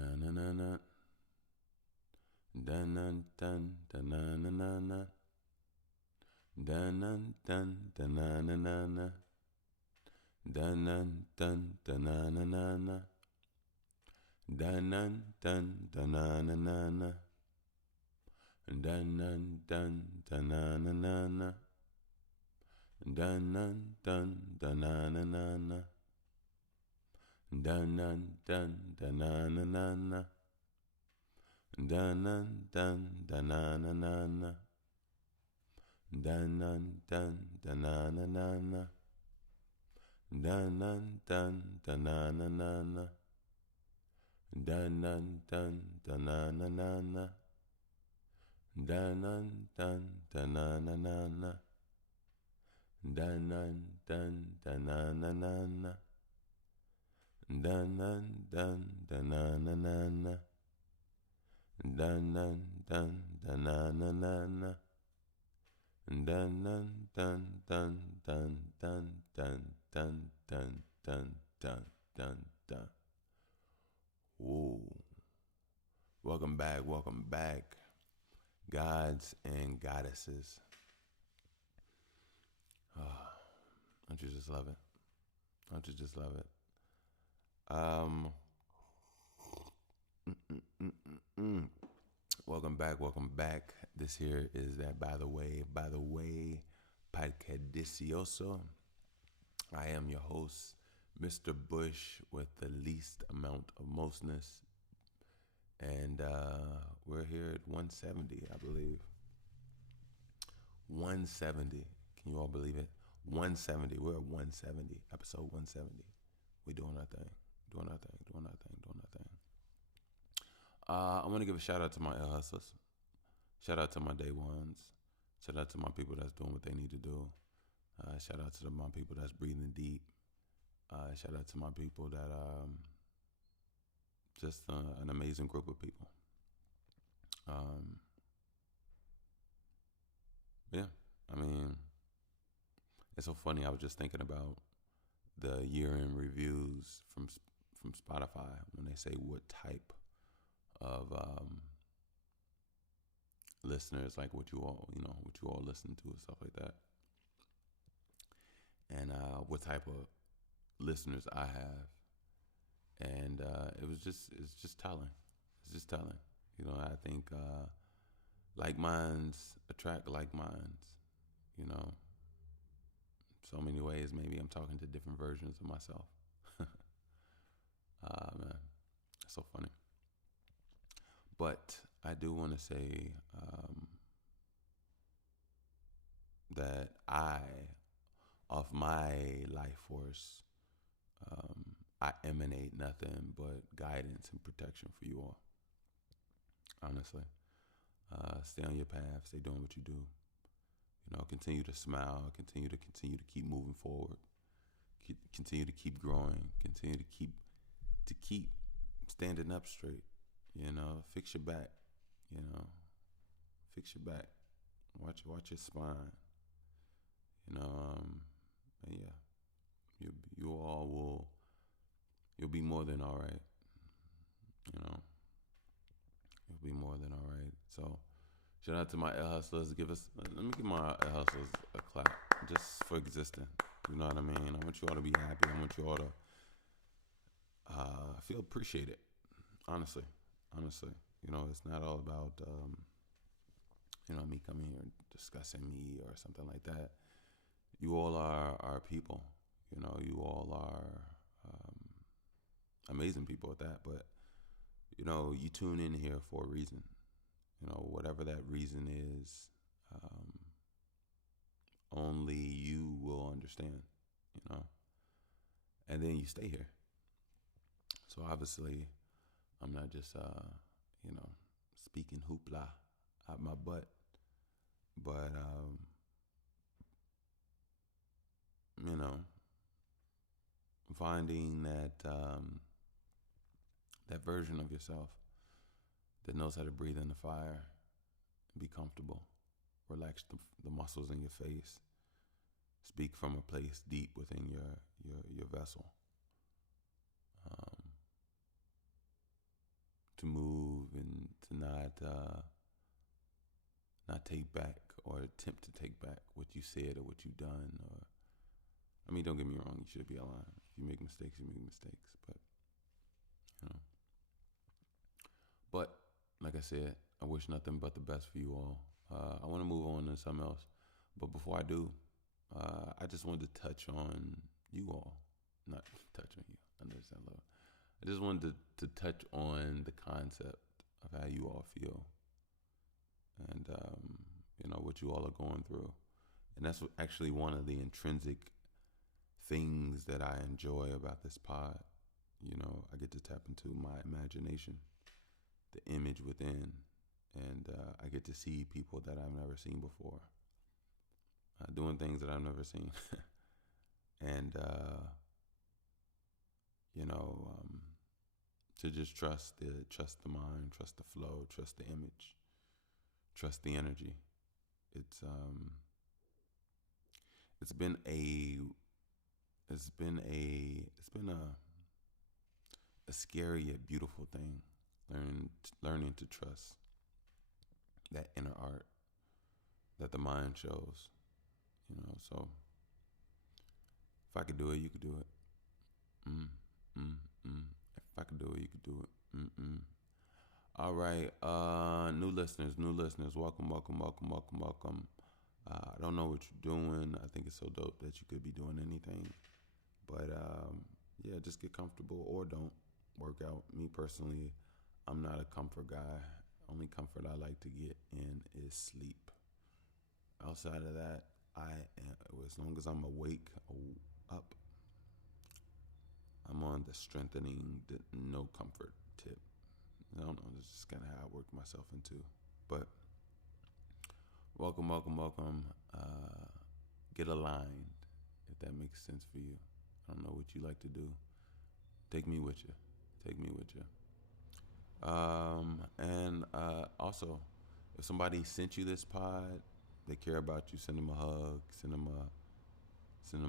Da-na-na-na-na. Da-na-dun, da-na-na-na-na. Da-na-dun, da-na-na-na-na. Da-na-dun, da-na-na-na-na. Da-na-dun, da-na-na-na-na. Da-na-dun, da-na-na-na-na. Dun-dun-dun, da-na-na-na-na. Dun-dun-dun, da-na-na-na-na. Dun-dun-dun, da-na-na-na-na. Dun-dun-dun, da-na-na-na-na. Dun-dun-dun, da-na-na-na-na. Dun-dun-dun, da-na-na-na-na. Dun-dun-dun, da-na-na-na-na. Dun-dun-dun, da-na-na-na-na. Dun-dun-dun, da-na-na-na-na. Dun-dun-dun, da-na-na-na-na. Dun-dun-dun-dun-dun-dun-dun-dun-dun-dun-dun. Whoa. Welcome back, gods and goddesses. Don't you just love it? Don't you just love it? Welcome back. This here is that by the way, Podcadicioso. I am your host, Mr. Bush, with the least amount of mostness. And we're here at 170, I believe. 170. Can you all believe it? 170. We're at 170, episode 170. We're doing our thing. I want to give a shout out to my hustlers. Shout out to my day ones. Shout out to my people that's doing what they need to do. Shout out to my people that's breathing deep. Shout out to my people that just an amazing group of people. Yeah, I mean, it's so funny. I was just thinking about the year-end reviews from Spotify when they say what type of listeners, like what you all listen to and stuff like that, and what type of listeners I have, and it's just telling. It's just telling. I think like minds attract like minds. So many ways. Maybe I'm talking to different versions of myself. Man, that's so funny. But I do want to say that off my life force, I emanate nothing but guidance and protection for you all. Honestly, stay on your path. Stay doing what you do. Continue to smile. Continue to keep moving forward. Continue to keep growing. Continue to keep standing up straight. Fix your back. Fix your back. Watch your spine. And yeah, you all will. You'll be more than all right. You'll be more than all right. So, shout out to my hustlers. Let me give my hustlers a clap just for existing. You know what I mean? I want you all to be happy. I want you all to feel appreciated. Honestly. It's not all about me coming here and discussing me or something like that. You all are our people. You all are amazing people at that. But you tune in here for a reason. Whatever that reason is, only you will understand. And then you stay here. So obviously, I'm not just speaking hoopla out my butt, but finding that version of yourself that knows how to breathe in the fire, be comfortable, relax the muscles in your face, speak from a place deep within your vessel. to move and to not take back or attempt to take back what you said or what you've done. Or, I mean, don't get me wrong, you should be aligned. If you make mistakes, you make mistakes. But, you know. But, like I said, I wish nothing but the best for you all. I want to move on to something else. But before I do, I just wanted to touch on you all. Not touch on you. I understand love. I just wanted to touch on the concept of how you all feel. And, what you all are going through. And that's actually one of the intrinsic things that I enjoy about this pod. I get to tap into my imagination, the image within, and I get to see people that I've never seen before, doing things that I've never seen. And, to just trust the mind, trust the flow, trust the image, trust the energy. It's been a scary yet beautiful thing, learning to trust that inner art that the mind shows. So if I could do it, you could do it. If I could do it, you could do it. All right, new listeners, welcome. I don't know what you're doing. I think it's so dope that you could be doing anything. But yeah, just get comfortable or don't work out. Me personally, I'm not a comfort guy. Only comfort I like to get in is sleep. Outside of that, as long as I'm awake, up, I'm on the strengthening, no comfort tip. I don't know, that's just kind of how I worked myself into. But welcome. Get aligned, if that makes sense for you. I don't know what you like to do. Take me with you. And also, if somebody sent you this pod, they care about you, send them a hug, send them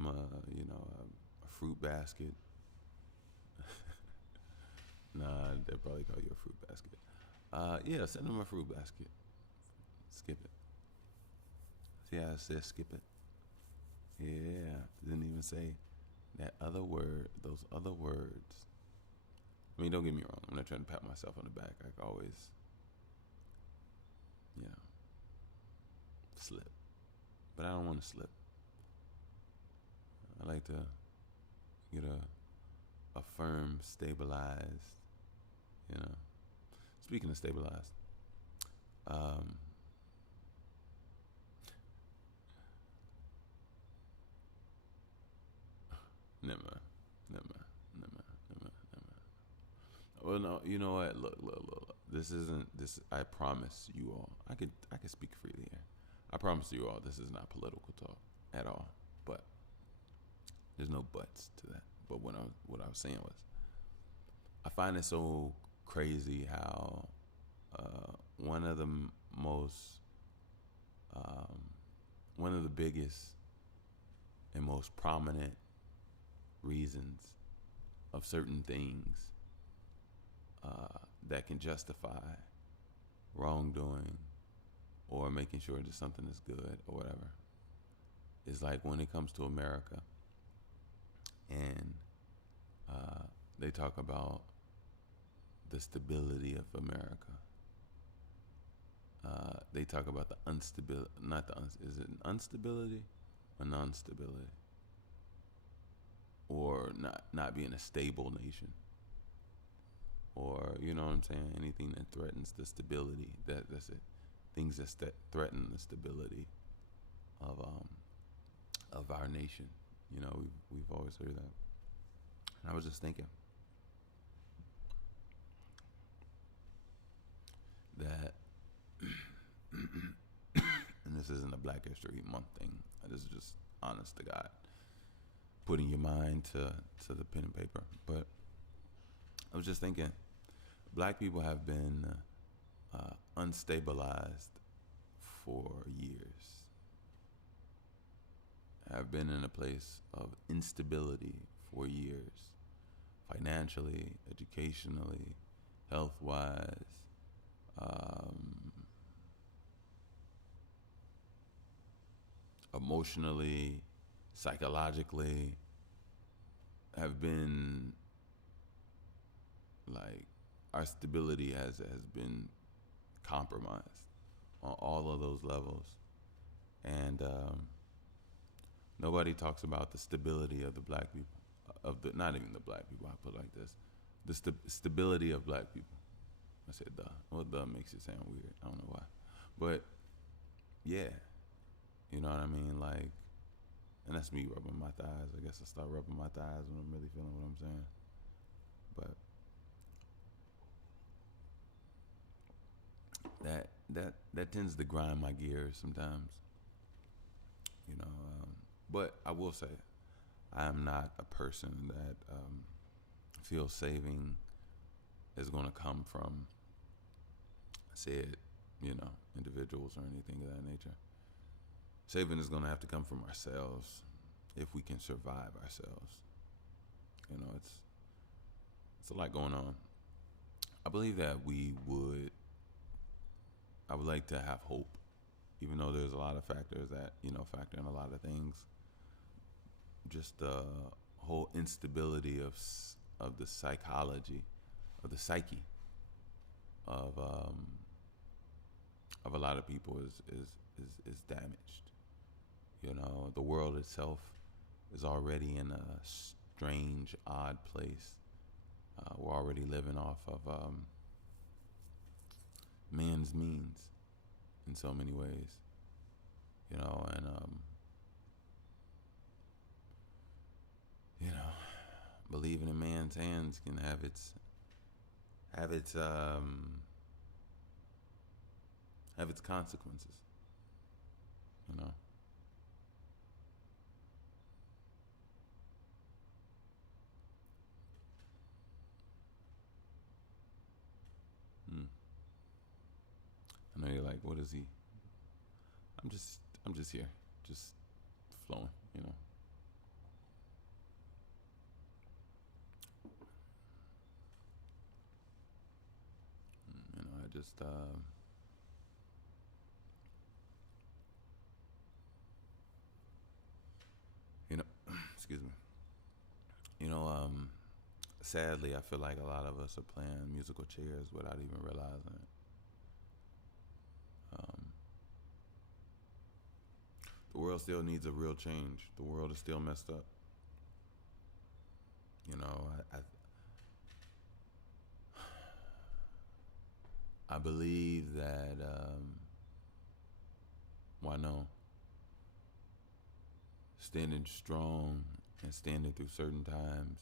a fruit basket. Nah, they'll probably call you a fruit basket. Yeah, send them a fruit basket. Skip it. See how it says skip it? Yeah, didn't even say that other word, those other words. I mean, don't get me wrong. I'm not trying to pat myself on the back. I can always, slip. But I don't want to slip. I like to get a firm, stabilized, Speaking of stabilized, never mind. Well, no, you know what? Look. This isn't this. I promise you all. I could speak freely here. I promise you all. This is not political talk at all. But there's no buts to that. But what I was saying was, I find it so crazy how one of the biggest and most prominent reasons of certain things that can justify wrongdoing or making sure that something is good or whatever is like when it comes to America, and they talk about the stability of America. They talk about the instability, is it instability or non-stability? Or not being a stable nation. Or, you know what I'm saying? Anything that threatens the stability, that's it. Things that threaten the stability of our nation. We've always heard that. And I was just thinking that, and this isn't a Black History Month thing. This is just honest to God, putting your mind to the pen and paper. But I was just thinking, Black people have been unstabilized for years. Have been in a place of instability for years, financially, educationally, health wise, um, emotionally, psychologically, have been like our stability has been compromised on all of those levels, and nobody talks about the stability of the black people, of the not even the black people. I put it like this: the stability of black people. I said the. Well, the makes it sound weird. I don't know why, but yeah, you know what I mean. Like, and that's me rubbing my thighs. I guess I start rubbing my thighs when I'm really feeling what I'm saying. But that tends to grind my gears sometimes, you know. But I will say, I am not a person that feels saving is going to come from said, individuals or anything of that nature. Saving is going to have to come from ourselves if we can survive ourselves. You know, it's a lot going on. I believe that I would like to have hope, even though there's a lot of factors that, factor in a lot of things. Just the whole instability of the psychology, of the psyche of a lot of people is damaged. You know, the world itself is already in a strange, odd place. We're already living off of man's means in so many ways, and believing in man's hands can have its consequences, you know. Hmm. I know you're like, what is he? I'm just here, just flowing, you know. I just you know, excuse me. You know, sadly, I feel like a lot of us are playing musical chairs without even realizing it. Um, the world still needs a real change. The world is still messed up. You know, I believe that why no, standing strong and standing through certain times.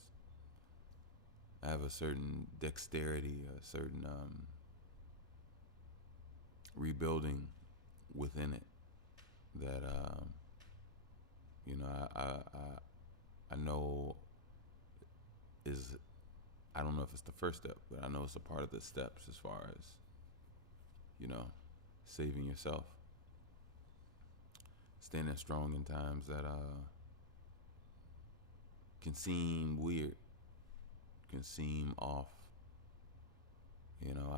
I have a certain dexterity, a certain rebuilding within it that you know I know is, I don't know if it's the first step, but I know it's a part of the steps as far as, you know, saving yourself, standing strong in times that can seem weird, can seem off. You know,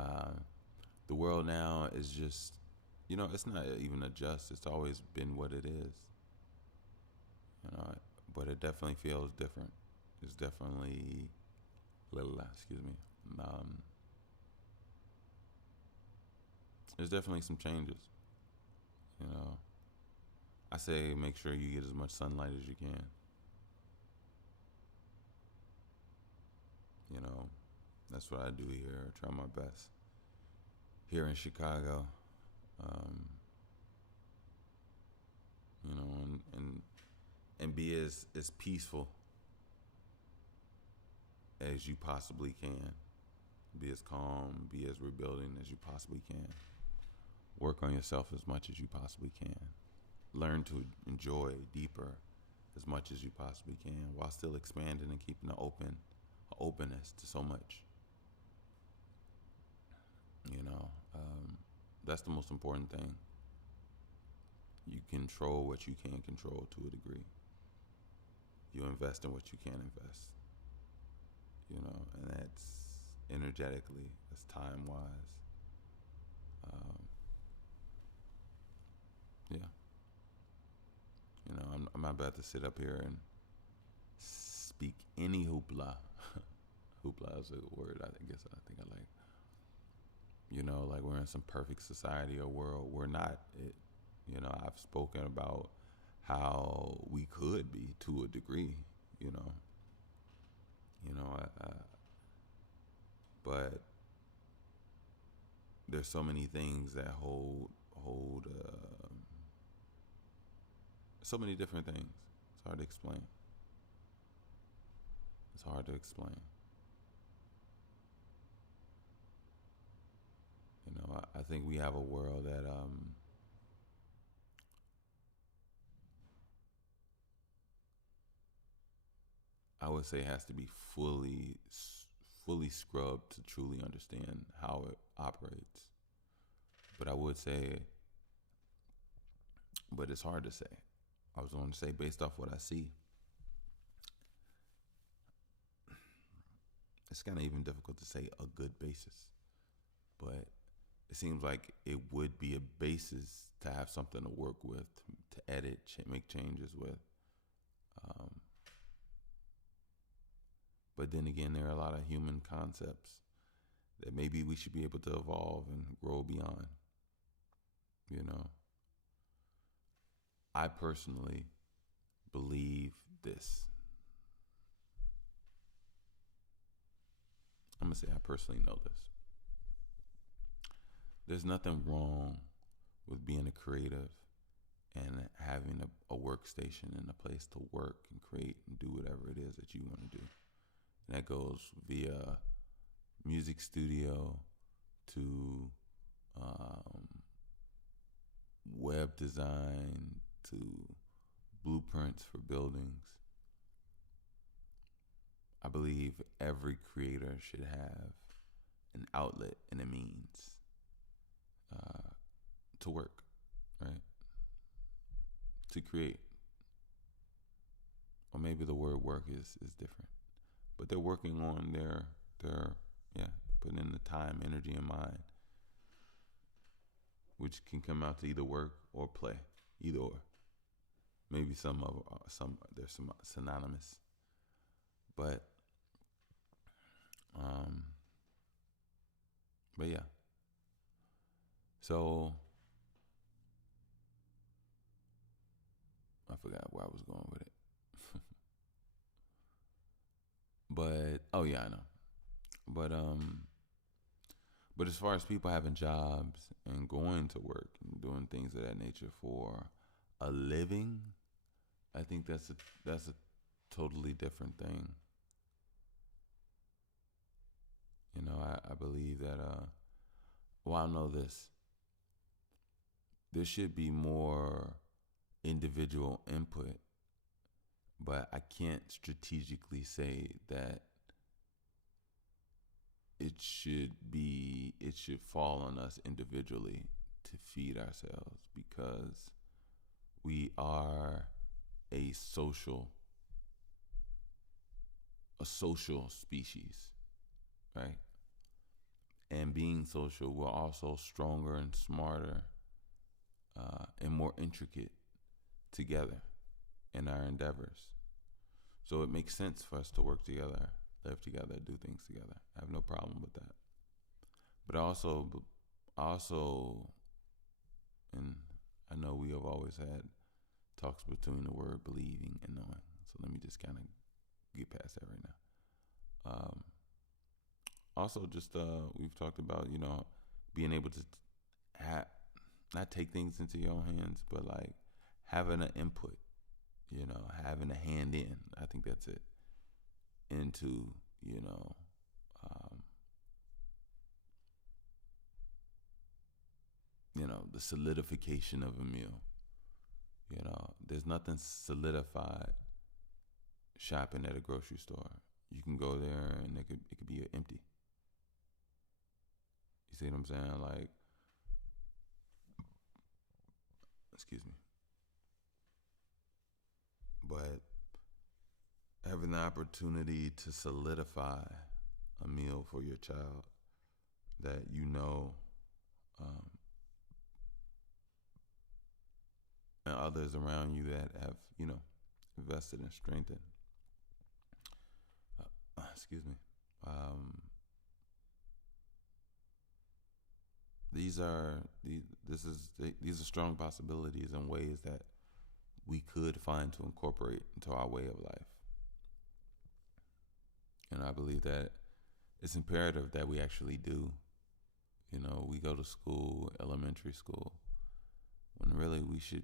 the world now is just, it's not even a just. It's always been what it is. You know, but it definitely feels different. It's definitely excuse me. Um, there's definitely some changes. You know, I say make sure you get as much sunlight as you can. You know, that's what I do here. I try my best here in Chicago. Um, and be as peaceful as you possibly can. Be as calm, be as rebuilding as you possibly can. Work on yourself as much as you possibly can. Learn to enjoy deeper as much as you possibly can while still expanding and keeping an openness to so much. You know, that's the most important thing. You control what you can control to a degree. You invest in what you can invest. You know, and energetically as time wise. Um, yeah, I'm not about to sit up here and speak any hoopla. Hoopla is a word I think I like. Like we're in some perfect society or world. We're not. I've spoken about how we could be to a degree. You know, but there's so many things that hold so many different things. It's hard to explain. It's hard to explain. I think we have a world that I would say has to be fully scrubbed to truly understand how it operates. But I would say, but it's hard to say. I was going to say based off what I see, it's kind of even difficult to say a good basis. But it seems like it would be a basis to have something to work with, to edit, make changes with. Um, but then again, there are a lot of human concepts that maybe we should be able to evolve and grow beyond. You know, I personally believe this. I'm going to say I personally know this. There's nothing wrong with being a creative and having a workstation and a place to work and create and do whatever it is that you want to do. And that goes via music studio to web design to blueprints for buildings. I believe every creator should have an outlet and a means to work, right? To create. Or maybe the word work is different. But they're working on their putting in the time, energy, and mind, which can come out to either work or play, either or. Maybe there's some synonymous, but um, but yeah. So I forgot where I was going with it. But oh yeah, I know. But but as far as people having jobs and going to work and doing things of that nature for a living, I think that's a totally different thing. I believe that well, I know this. There should be more individual input, but I can't strategically say that it should fall on us individually to feed ourselves, because we are a social a social species, right? And being social, we're also stronger and smarter and more intricate together in our endeavors. So it makes sense for us to work together, live together, do things together. I have no problem with that. But also, and I know we have always had talks between the word believing and knowing. So let me just kind of get past that right now. Also, just we've talked about being able to not take things into your own hands, but like having an input, having a hand in. I think that's it. Into um, the solidification of a meal. There's nothing solidified shopping at a grocery store. You can go there and it could be empty. You see what I'm saying? Like, excuse me. But having the opportunity to solidify a meal for your child that you know, um, and others around you that have, invested and strengthened. Excuse me. Um, these are these are strong possibilities and ways that we could find to incorporate into our way of life. And I believe that it's imperative that we actually do. We go to school, elementary school, when really we should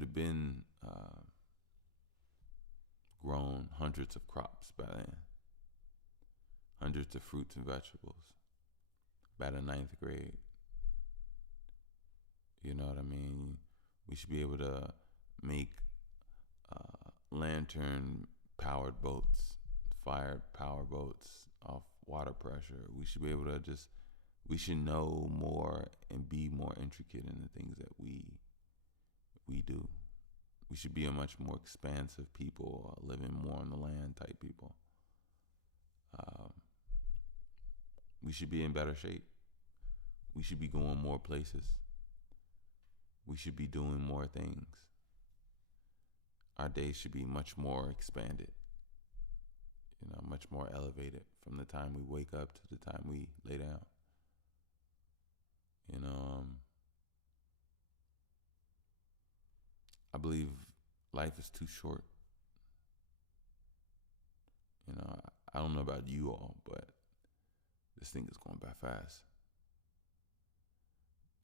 have been grown hundreds of crops by then, hundreds of fruits and vegetables by the ninth grade. You know what I mean? We should be able to make lantern powered boats, fire powered boats off water pressure. We should be able to we should know more and be more intricate in the things that we do. We should be a much more expansive people, living more on the land type people. Um, we should be in better shape. We should be going more places. We should be doing more things. Our days should be much more expanded, much more elevated from the time we wake up to the time we lay down. You know, um, I believe life is too short. I don't know about you all, but this thing is going by fast.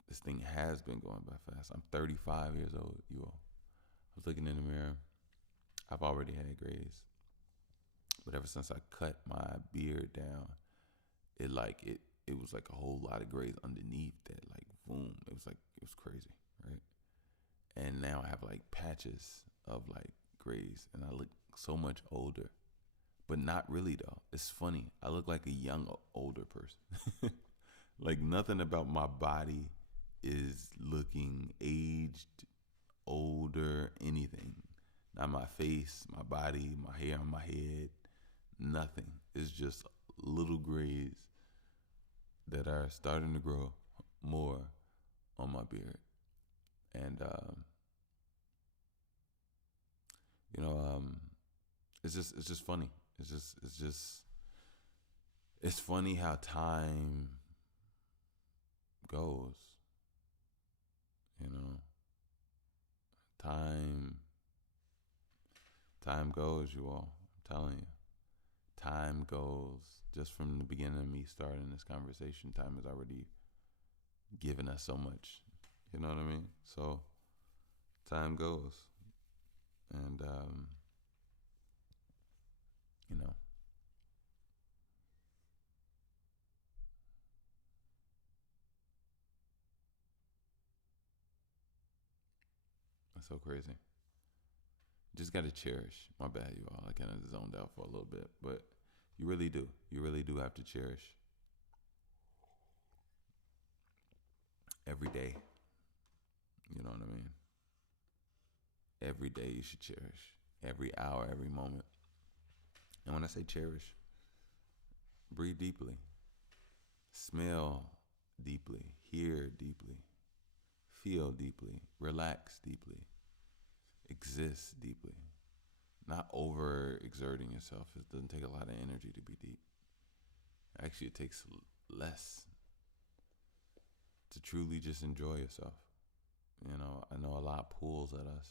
This thing has been going by fast. I'm 35 years old, you all. I was looking in the mirror. I've already had grays. But ever since I cut my beard down, it was like a whole lot of grays underneath that, like, boom. It was crazy, right? And now I have like patches of like grays and I look so much older. But not really though. It's funny. I look like a young older person. Like nothing about my body is looking aged, older, anything. Not my face, my body, my hair on my head, nothing. It's just little grays that are starting to grow more on my beard. And you know, it's just funny. It's funny how time goes. You know, time time goes, you all. I'm telling you, time goes. Just from the beginning of me starting this conversation, time has already given us so much. You know what I mean? So time goes, and you know, it's so crazy. Just gotta cherish. My bad, you all. I kind of zoned out for a little bit, but you really do. You really do have to cherish every day. You know what I mean? Every day you should cherish. Every hour, every moment. And when I say cherish, breathe deeply, smell deeply, hear deeply, feel deeply, relax deeply, exist deeply. Not over exerting yourself. It doesn't take a lot of energy to be deep. Actually, it takes less to truly just enjoy yourself. I know a lot pulls at us,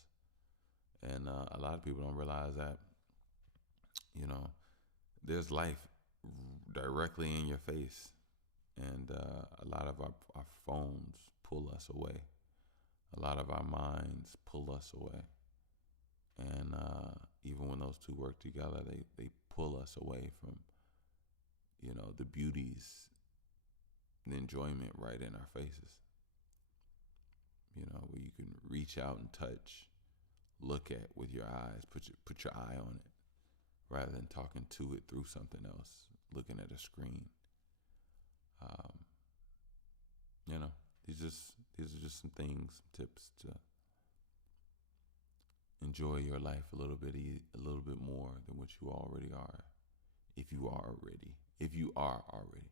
and a lot of people don't realize that. You know, there's life directly in your face, and a lot of our phones pull us away. A lot of our minds pull us away, and even when those two work together, they pull us away from the beauties, the enjoyment right in our faces. Where you can reach out and touch, look at with your eyes, put your eye on it, rather than talking to it through something else, looking at a screen. Um, these are just some things, some tips to enjoy your life a little bit more than what you already are. If you are already. If you are already.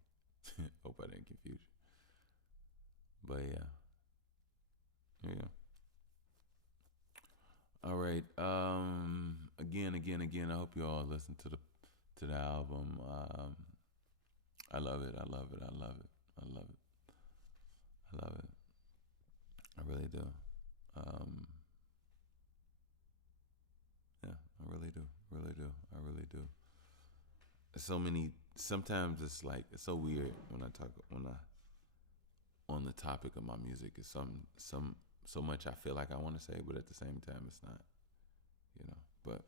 Hope I didn't confuse you. But yeah. Yeah. All right. Again. I hope you all listen to the album. I love it. I love it. I love it. I love it. I love it. I really do. Um, yeah, I really do. Really do. I really do. So many. Sometimes it's like it's so weird when I talk when I on the topic of my music. It's some so much I feel like I want to say, but at the same time, it's not. You know. But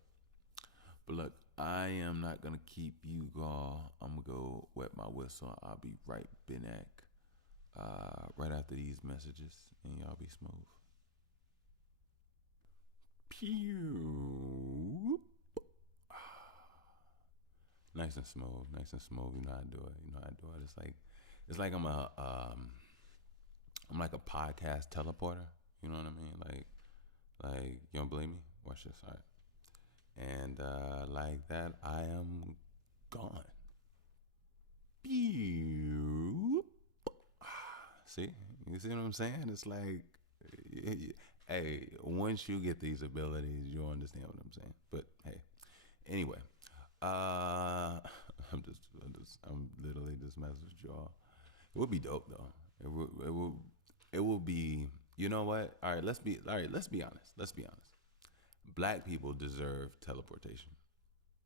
look, I am not gonna keep you all. I'm gonna go wet my whistle. I'll be right back. Right after these messages, and y'all be smooth. Pew. Nice and smooth, nice and smooth. You know how to do it. You know how to do it. It's like I'm like a podcast teleporter. You know what I mean? Like you don't believe me? Watch this. All right. And like that, I am gone. Pew. See, you see what I'm saying? It's like, hey, once you get these abilities, you'll understand what I'm saying. But hey, anyway, I'm literally just messing with y'all. It would be dope though. It will be. You know what? All right, let's be honest. Let's be honest. Black people deserve teleportation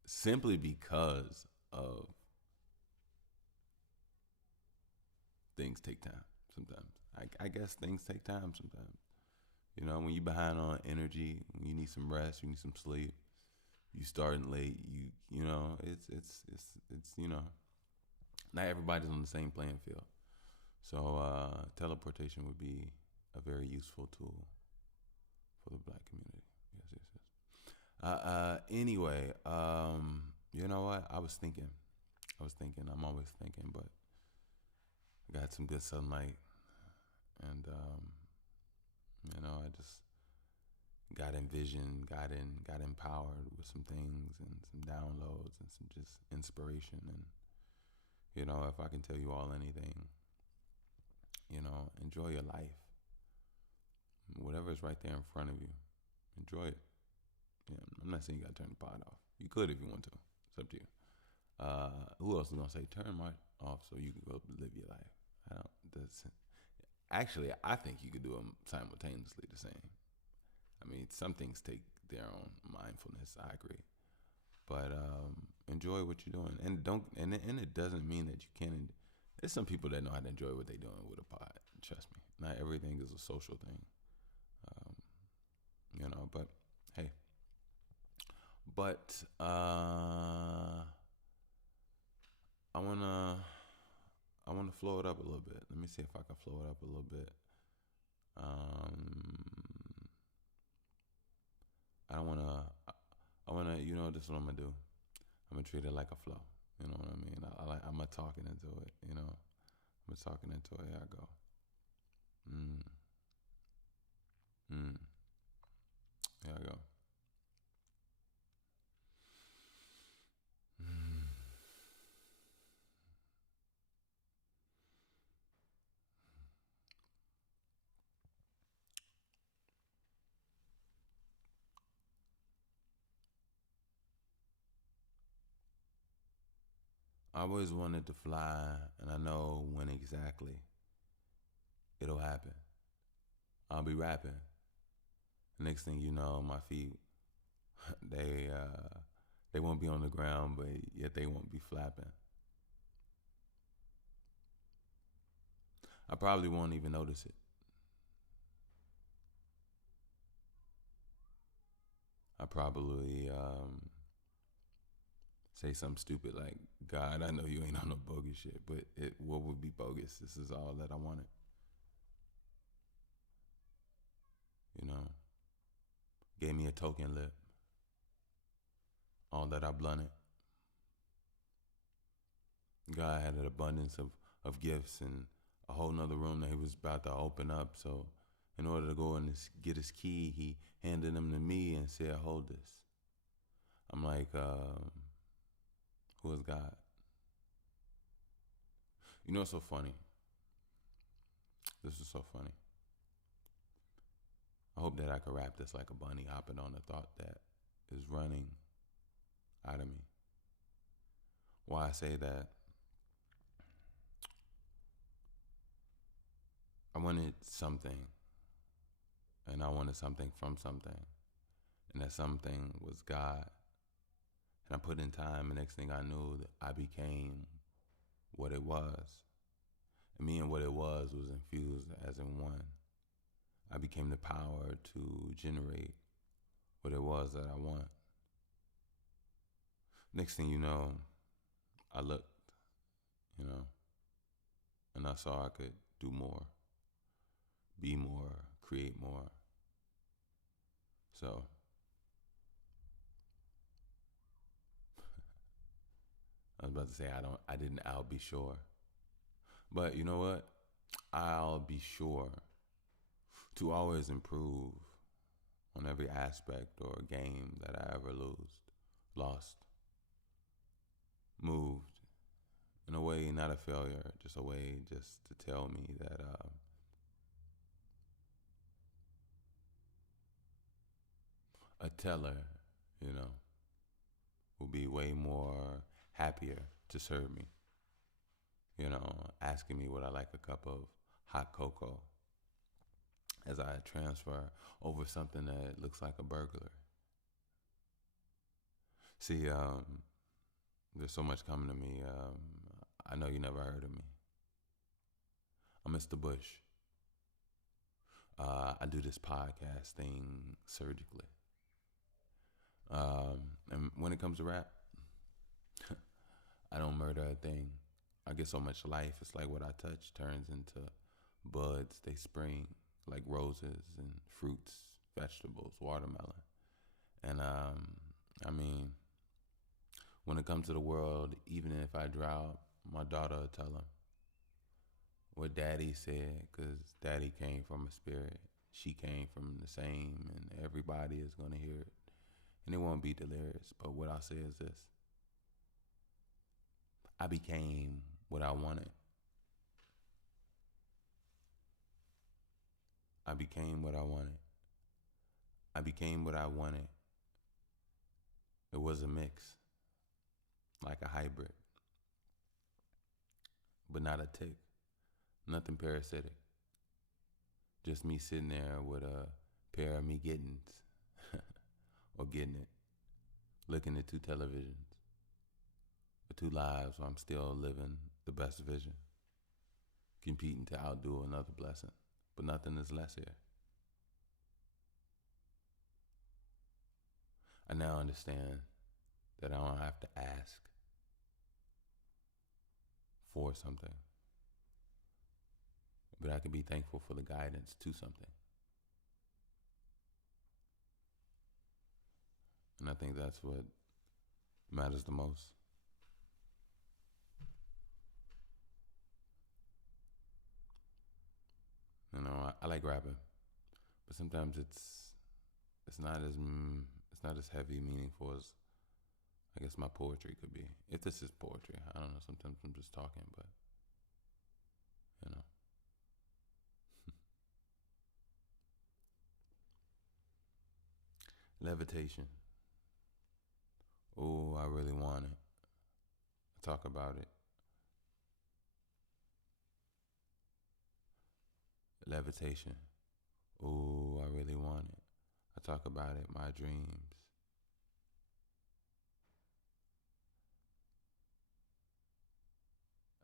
simply because of things take time. Sometimes I guess things take time. Sometimes you know when you behind on energy, when you need some rest, you need some sleep. You starting late. You know it's you know not everybody's on the same playing field. So teleportation would be a very useful tool for the black community. Yes, yes, yes. Anyway, you know what? I was thinking. I'm always thinking, but I got some good sunlight, and you know, I just got envisioned, got empowered with some things and some downloads and some just inspiration. And you know, if I can tell you all anything, you know, enjoy your life. Whatever is right there in front of you, enjoy it. Yeah, I'm not saying you gotta turn the pot off. You could if you want to. It's up to you. Who else is gonna say turn my off so you can go live your life? I don't. That's actually I think you could do them simultaneously. The same. I mean, some things take their own mindfulness. I agree, but enjoy what you're doing, and don't. And it doesn't mean that you can't. There's some people that know how to enjoy what they're doing with a pod. Trust me. Not everything is a social thing. Um, you know, but hey. But I wanna flow it up a little bit. Let me see if I can flow it up a little bit. Um, I don't wanna. I wanna. You know, this is what I'm gonna do. I'm gonna treat it like a flow. You know what I mean? I'm gonna talking into it. You know, I'm gonna talking into it. Here I go. Mm, mm. Here I go. Mm. I always wanted to fly, and I know when exactly it'll happen. I'll be rapping. Next thing you know, my feet they they won't be on the ground, but yet they won't be flapping. I probably won't even notice it. I probably say something stupid like, "God, I know you ain't on no bogus shit, but what would be bogus? This is all that I wanted." You know, gave me a token lip, all that I blunted. God had an abundance of gifts and a whole nother room that he was about to open up. So, in order to go and get his key, he handed them to me and said, "Hold this." I'm like, who is God? You know what's so funny? This is so funny. I hope that I could rap this like a bunny hopping on the thought that is running out of me. Why I say that, I wanted something, and I wanted something from something, and that something was God. And I put in time, and next thing I knew, I became what it was. And me and what it was infused as in one. I became the power to generate what it was that I want. Next thing you know, I looked, you know, and I saw I could do more, be more, create more. So I was about to say I'll be sure. But you know what? I'll be sure to always improve on every aspect or game that I ever lost, moved in a way, not a failure, just a way just to tell me that a teller, you know, will be way more happier to serve me. You know, asking me would I like a cup of hot cocoa as I transfer over something that looks like a burglar. See, there's so much coming to me. I know you never heard of me. I'm Mr. Bush. I do this podcast thing surgically. And when it comes to rap, I don't murder a thing. I get so much life. It's like what I touch turns into buds. They spring like roses and fruits, vegetables, watermelon. And I mean, when it comes to the world, even if I drop, my daughter will tell him what daddy said, because daddy came from a spirit. She came from the same, and everybody is going to hear it. And it won't be delirious. But what I'll say is this: I became what I wanted. I became what I wanted. I became what I wanted. It was a mix, like a hybrid, but not a tick. Nothing parasitic. Just me sitting there with a pair of me gettings or getting it, looking at two televisions, or two lives where I'm still living the best vision, competing to outdo another blessing. But nothing is less here. I now understand that I don't have to ask for something, but I can be thankful for the guidance to something. And I think that's what matters the most. You know, I like rapping, but sometimes it's not as it's not as heavy, meaningful as I guess my poetry could be. If this is poetry, I don't know. Sometimes I'm just talking, but you know, levitation. Oh, I really want it. I talk about it. Levitation. Oh, I really want it. I talk about it. My dreams.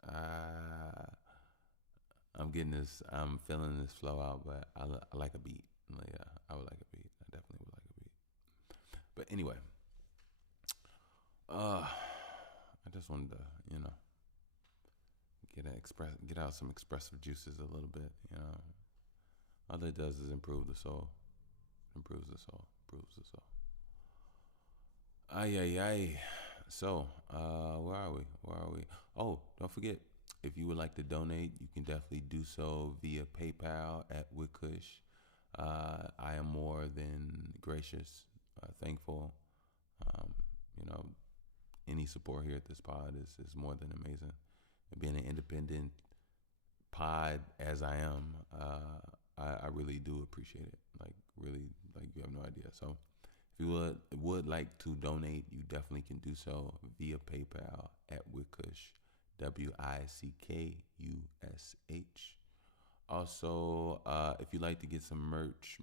Uh, I'm getting this. I'm feeling this flow out, but I like a beat. Yeah, I would like a beat. I definitely would like a beat. But anyway, I just wanted to, you know, get out some expressive juices a little bit. You know, all it does is improve the soul. Improves the soul. Improves the soul. Ay ay ay. So, where are we? Where are we? Oh, don't forget, if you would like to donate, you can definitely do so via PayPal at Wickush. I am more than gracious, thankful, any support here at this pod is more than amazing. And being an independent pod as I am, I really do appreciate it. Like really, like you have no idea. So if you would like to donate, you definitely can do so via PayPal at Wickush, WICKUSH. Also, if you'd like to get some merch,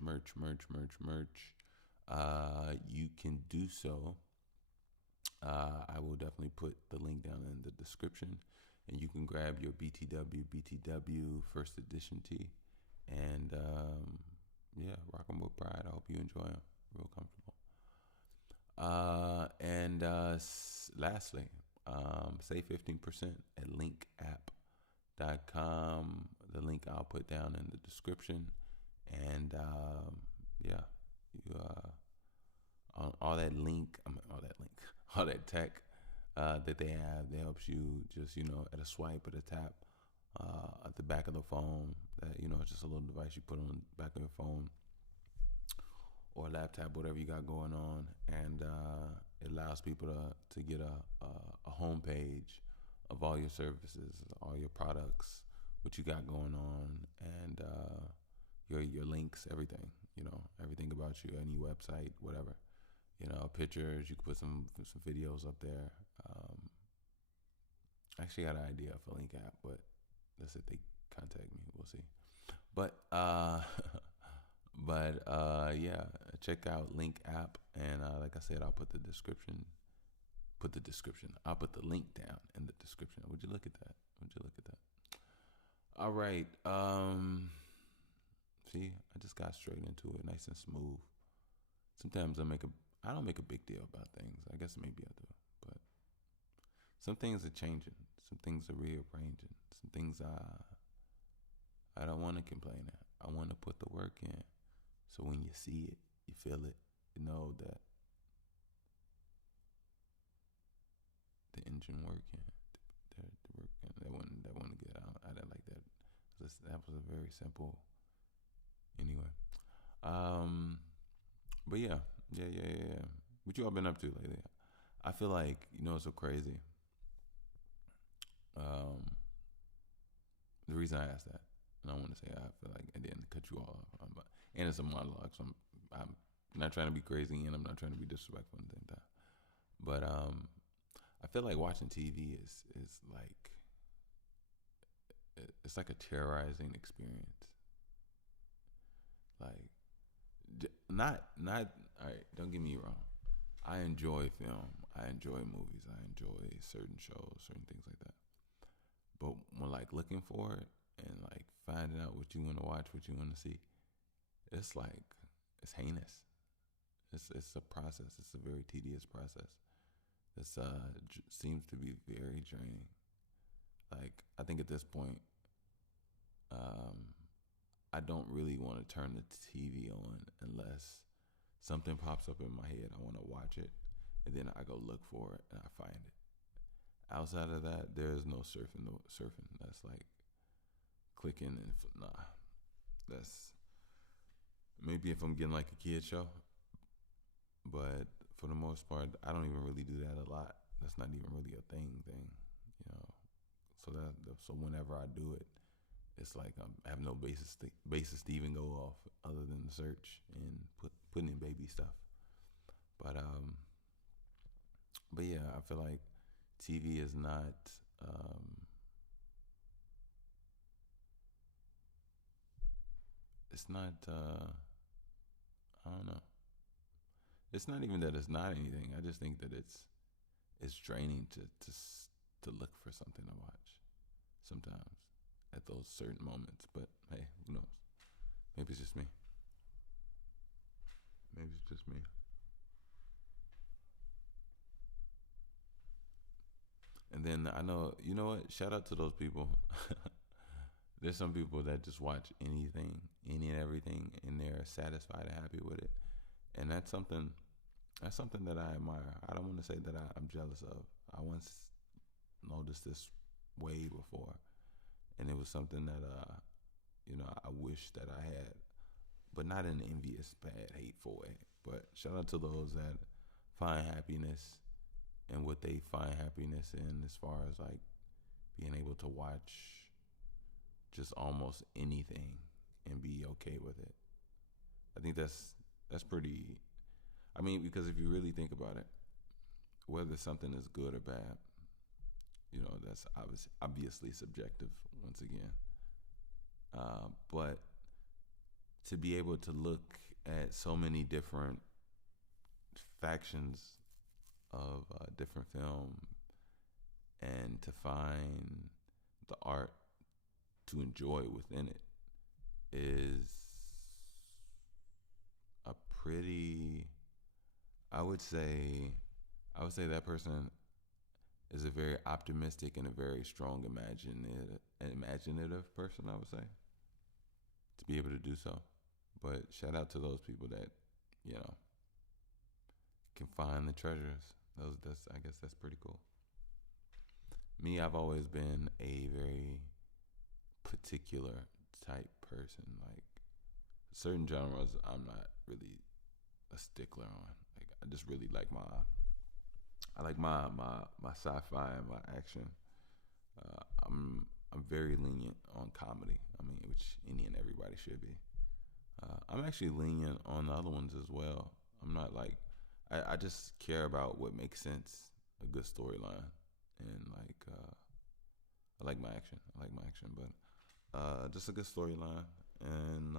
you can do so. I will definitely put the link down in the description, and you can grab your BTW first edition tee, and yeah, rock 'em with pride. I hope you enjoy them. Real comfortable. And lastly, save 15% at linkapp.com. The link I'll put down in the description, and yeah, you on all that link, all that tech that they have that helps you just at a swipe, at a tap, at the back of the phone. That it's just a little device you put on the back of your phone or laptop, whatever you got going on, and it allows people to get a home page of all your services, all your products, what you got going on, and your links, everything, everything about you, any website, whatever, pictures. You can put some videos up there. I actually got an idea for Link app, but let's see if they contact me. We'll see. But yeah, check out Link app, and like I said, I'll put the description. I'll put the link down in the description. Would you look at that? All right. See, I just got straight into it, nice and smooth. Sometimes I don't make a big deal about things. I guess maybe I do, but some things are changing. Some things are rearranging. Some things I don't want to complain at. I want to put the work in. So when you see it, you feel it, you know that the engine working, the working. That one good. I didn't like that. That was a very simple. Anyway, but yeah. What you all been up to lately? I feel like it's so crazy. The reason I asked that, and I want to say I feel like I didn't cut you all off, and it's a monologue, so I'm not trying to be crazy, and I'm not trying to be disrespectful at the same time. But I feel like watching TV is like it's like a terrorizing experience. Like not all right. Don't get me wrong. I enjoy film. I enjoy movies. I enjoy certain shows, certain things like that. But when like looking for it and like finding out what you want to watch, what you want to see, it's like it's heinous. It's a process. It's a very tedious process. It's seems to be very draining. Like I think at this point, I don't really want to turn the TV on unless something pops up in my head. I want to watch it, and then I go look for it and I find it. Outside of that, there is no surfing. No surfing. That's like clicking and nah. That's maybe if I'm getting like a kid show, but for the most part, I don't even really do that a lot. That's not even really a thing, So so whenever I do it, it's like I have no basis to even go off other than the search and putting in baby stuff. But yeah, I feel like TV is not. It's not. I don't know. It's not even that it's not anything. I just think that it's draining to look for something to watch sometimes at those certain moments. But hey, who knows? Maybe it's just me. Maybe it's just me. And then I know, you know what? Shout out to those people. There's some people that just watch anything, any and everything, and they're satisfied and happy with it. And that's something. That's something that I admire. I don't want to say that I'm jealous of. I once noticed this way before, and it was something that I wish that I had, but not in an envious, bad, hateful way. But shout out to those that find happiness and what they find happiness in, as far as like being able to watch just almost anything and be okay with it. I think that's pretty. I mean, because if you really think about it, whether something is good or bad, that's obviously subjective once again. But to be able to look at so many different factions of different film and to find the art to enjoy within it is a pretty, I would say that person is a very optimistic and a very strong imaginative person, I would say, to be able to do so. But shout out to those people that, you know, can find the treasures. I guess that's pretty cool. Me, I've always been a very particular type person. Like certain genres, I'm not really a stickler on. Like I just really like my sci-fi and my action. I'm very lenient on comedy. I mean, which any and everybody should be. I'm actually lenient on the other ones as well. I'm not like I just care about what makes sense, a good storyline, and I like my action. But just a good storyline and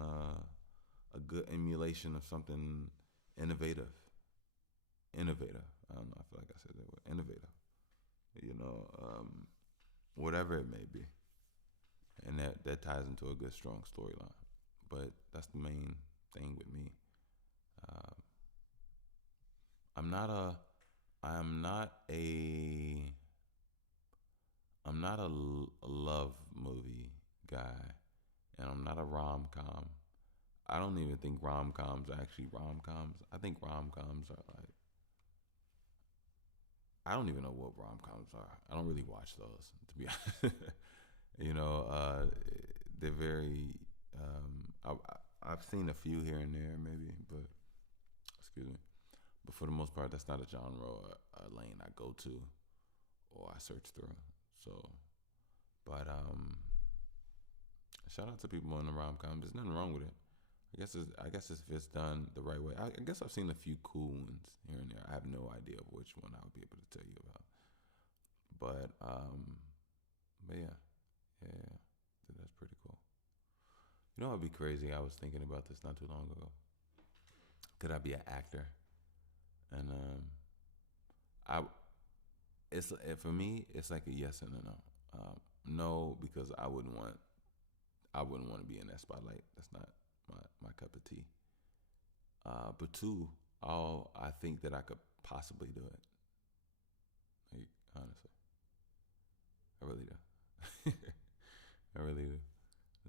a good emulation of something innovative. Innovative. I don't know. I feel like I said that word. Innovative. You know, whatever it may be, and that ties into a good, strong storyline. But that's the main thing with me. Uh, I'm not a. I'm not a. I'm not a love movie guy, and I'm not a rom com. I don't even think rom coms are actually rom coms. I think rom coms are like. I don't even know what rom coms are. I don't really watch those, to be honest. you know, uh, they're very. I've seen a few here and there, maybe, but excuse me. But for the most part, that's not a genre or a lane I go to or I search through. So, but shout out to people in the rom com. There's nothing wrong with it. I guess if it's done the right way. I guess I've seen a few cool ones here and there. I have no idea of which one I would be able to tell you about. But yeah, yeah. So that's pretty cool. You know, it'd be crazy. I was thinking about this not too long ago. Could I be an actor? And I it's for me, it's like a yes and a no. No, because I wouldn't want to be in that spotlight. That's not my cup of tea. But two, I think that I could possibly do it. Like, honestly, I really do. I really do.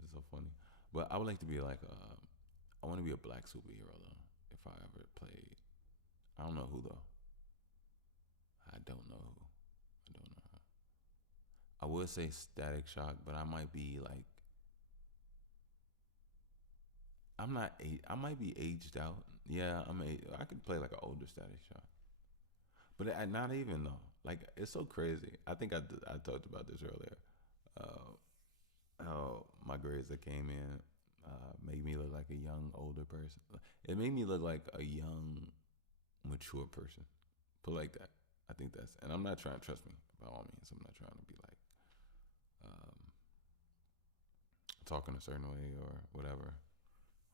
It's so funny. But I would like to be like I want to be a black superhero though. If I ever played, I don't know who though. I don't know who. I don't know. I would say Static Shock, but I might be like I'm not. I might be aged out. Yeah, I could play like an older Static Shock, but not even though. Like it's so crazy. I think I talked about this earlier. How my grades that came in made me look like a young older person. It made me look like a young mature person. Put like that. I think that's. And I'm not trying to trust me by all means. I'm not trying to be like um, talking a certain way or whatever.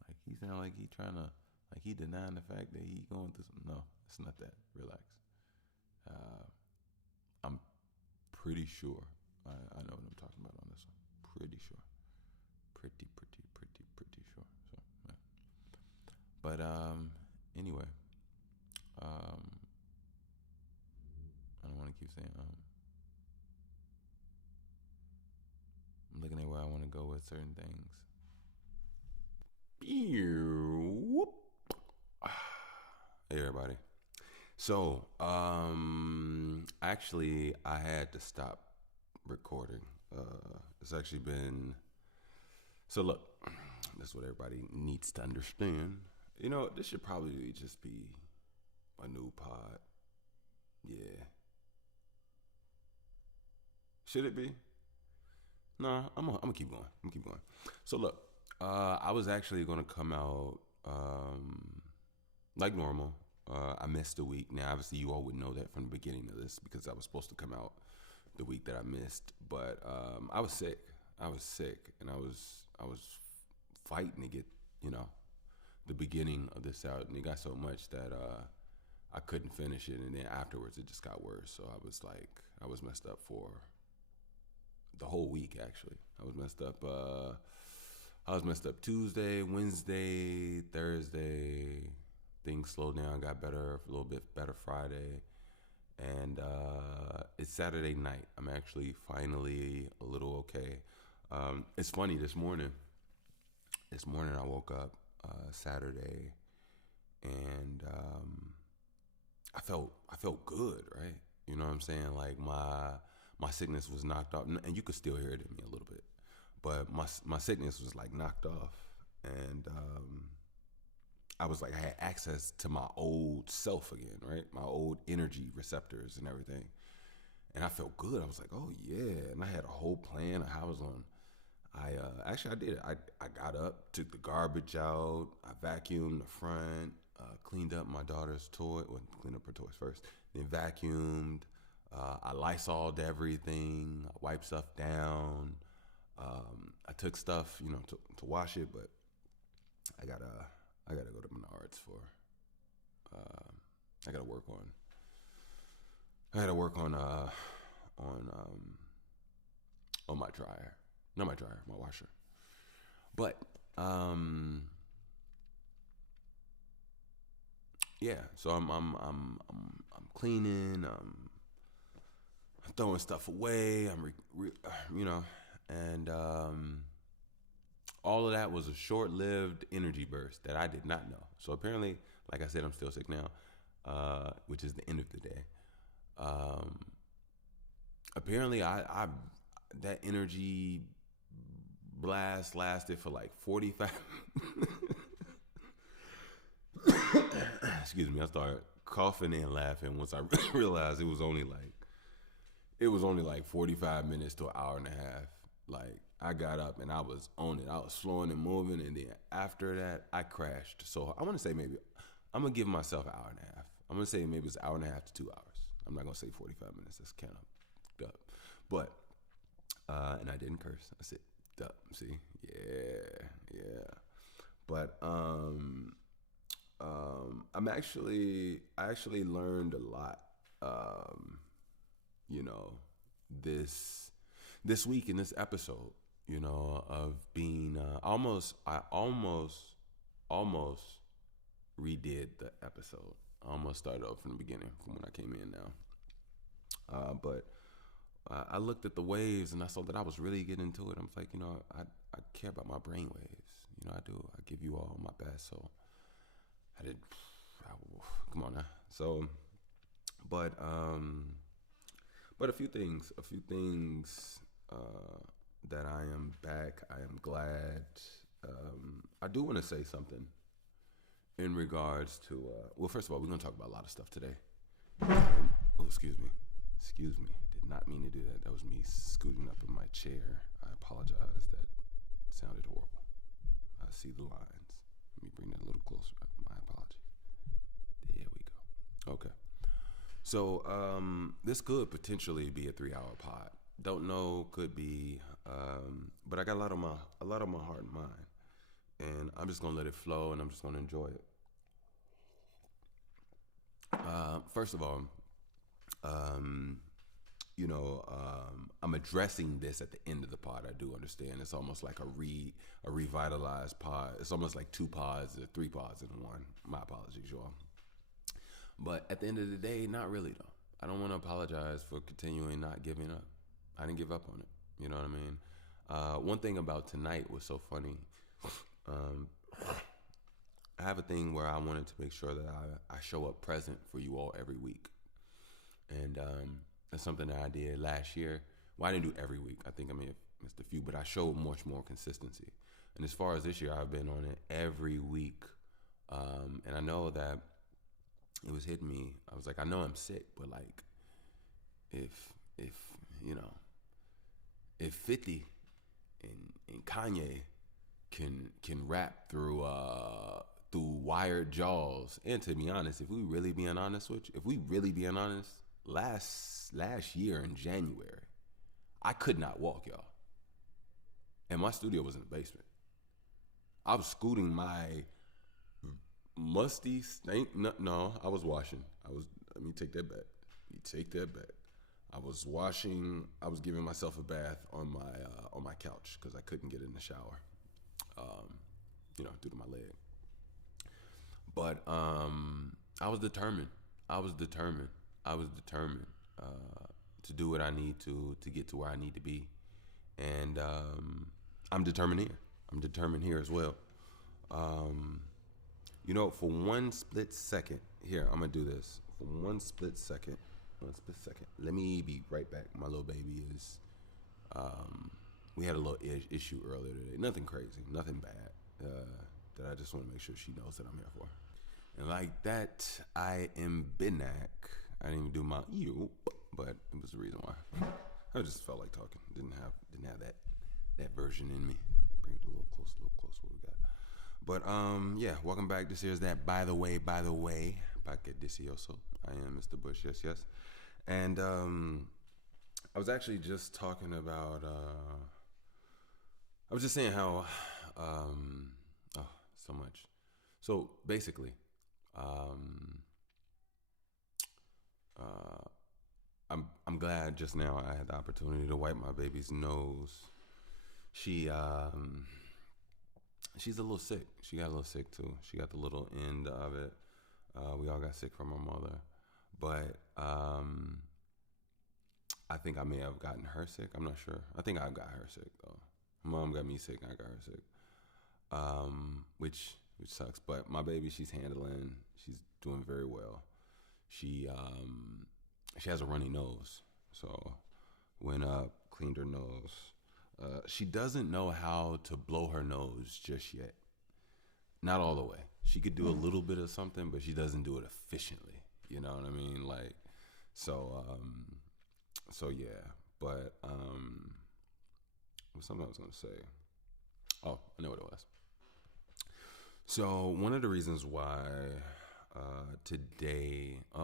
Like he sound like he trying to, like he denying the fact that he going through something. No, it's not that. Relax. Uh, I'm pretty sure. I know what I'm talking about on this one. Pretty sure. Pretty sure. So, yeah. But anyway, I don't want to keep saying I'm looking at where I want to go with certain things. Hey everybody. So, actually, I had to stop recording. It's actually been. So look, that's what everybody needs to understand. This should probably just be a new pod. Yeah. Should it be? No, I'm gonna keep going. I'm gonna keep going. So look, I was actually gonna come out like normal. I missed a week. Now, obviously, you all would know that from the beginning of this because I was supposed to come out the week that I missed. But I was sick. I was sick, and I was fighting to get you know the beginning of this out, and it got so much that I couldn't finish it, and then afterwards it just got worse. So I was messed up for the whole week. Actually, I was messed up. I was messed up Tuesday, Wednesday, Thursday. Things slowed down, got better, a little bit better Friday, and it's Saturday night. I'm actually finally a little okay. It's funny. This morning I woke up Saturday, and I felt good, right? You know what I'm saying? Like my sickness was knocked off, and you could still hear it in me a little bit, but my sickness was like knocked off, and I was like I had access to my old self again, right? My old energy receptors and everything, and I felt good. I was like, oh yeah, and I had a whole plan of how I was on. I did it. I got up, took the garbage out, I vacuumed the front, cleaned up my daughter's toy. Well, cleaned up her toys first, then vacuumed. I Lysoled everything. I wiped stuff down. I took stuff, to wash it, but I gotta go to Menards for. Uh, I gotta work on. I gotta work on my dryer. Not my dryer, my washer. But yeah. So I'm cleaning. I'm throwing stuff away. And all of that was a short-lived energy burst that I did not know. So apparently, like I said, I'm still sick now, which is the end of the day. Apparently, I that energy blast lasted for like 45. Excuse me. I started coughing and laughing once I realized it was only like 45 minutes to an hour and a half. Like I got up and I was on it. I was flowing and moving, and then after that, I crashed. So I want to say maybe I'm gonna give myself an hour and a half. I'm gonna say maybe it's an hour and a half to 2 hours. I'm not gonna say 45 minutes. That's kind of up. But and I didn't curse. I said dup. See, yeah. But I actually learned a lot. You know, this week in this episode, of being I almost redid the episode. I almost started over from the beginning, from when I came in now. But I looked at the waves and I saw that I was really getting into it. I was like, I care about my brain waves. I do. I give you all my best. So I did. Come on now. So, but a few things. That I am back. I am glad. I do want to say something in regards to. Well, first of all, we're gonna talk about a lot of stuff today. Oh, excuse me. Did not mean to do that. That was me scooting up in my chair. I apologize. That sounded horrible. I see the lines. Let me bring that a little closer. My apology. There we go. Okay. So this could potentially be a 3-hour pod. Don't know, could be, but I got a lot on my heart and mind, and I'm just gonna let it flow, and I'm just gonna enjoy it. First of all, I'm addressing this at the end of the pod. I do understand it's almost like a revitalized pod. It's almost like 2 pods or 3 pods in one. My apologies, y'all. But at the end of the day, not really though. I don't want to apologize for continuing not giving up. I didn't give up on it. You know what I mean? One thing about tonight was so funny. I have a thing where I wanted to make sure that I show up present for you all every week. And that's something that I did last year. Well, I didn't do every week. I think I may have missed a few, but I showed much more consistency. And as far as this year, I've been on it every week. And I know that it was hitting me. I was like, I know I'm sick, but like, if if 50 and Kanye can rap through wired jaws. And to be honest, if we really being honest, last year in January, I could not walk, y'all, and my studio was in the basement. I was scooting my musty stink. No, I was washing. Let me take that back. I was washing. I was giving myself a bath on my couch because I couldn't get in the shower. Due to my leg. But I was determined. To do what I need to get to where I need to be, and I'm determined here. As well. For one split second, here I'm gonna do this. For one split second. Let me be right back. My little baby is. We had a little issue earlier today. Nothing crazy, nothing bad. That I just want to make sure she knows that I'm here for. And like that, I am back. I didn't even do my ew, but it was the reason why. I just felt like talking. Didn't have that version in me. Bring it a little close what we got. But yeah, welcome back. This here's that by the way, Paque Delicioso. I am Mr. Bush, yes. And I was actually just talking about I was just saying how so much. So basically, I'm glad just now I had the opportunity to wipe my baby's nose. She's a little sick. She got a little sick too. She got the little end of it. We all got sick from our mother, but I think I may have gotten her sick. I'm not sure. I think I got her sick though. Mom got me sick and I got her sick. Which sucks. But my baby, she's handling. She's doing very well. She has a runny nose, so went up, cleaned her nose. She doesn't know how to blow her nose just yet. Not all the way. She could do a little bit of something, but she doesn't do it efficiently. You know what I mean? Like, so yeah. But was something I was gonna say. Oh, I know what it was. So one of the reasons why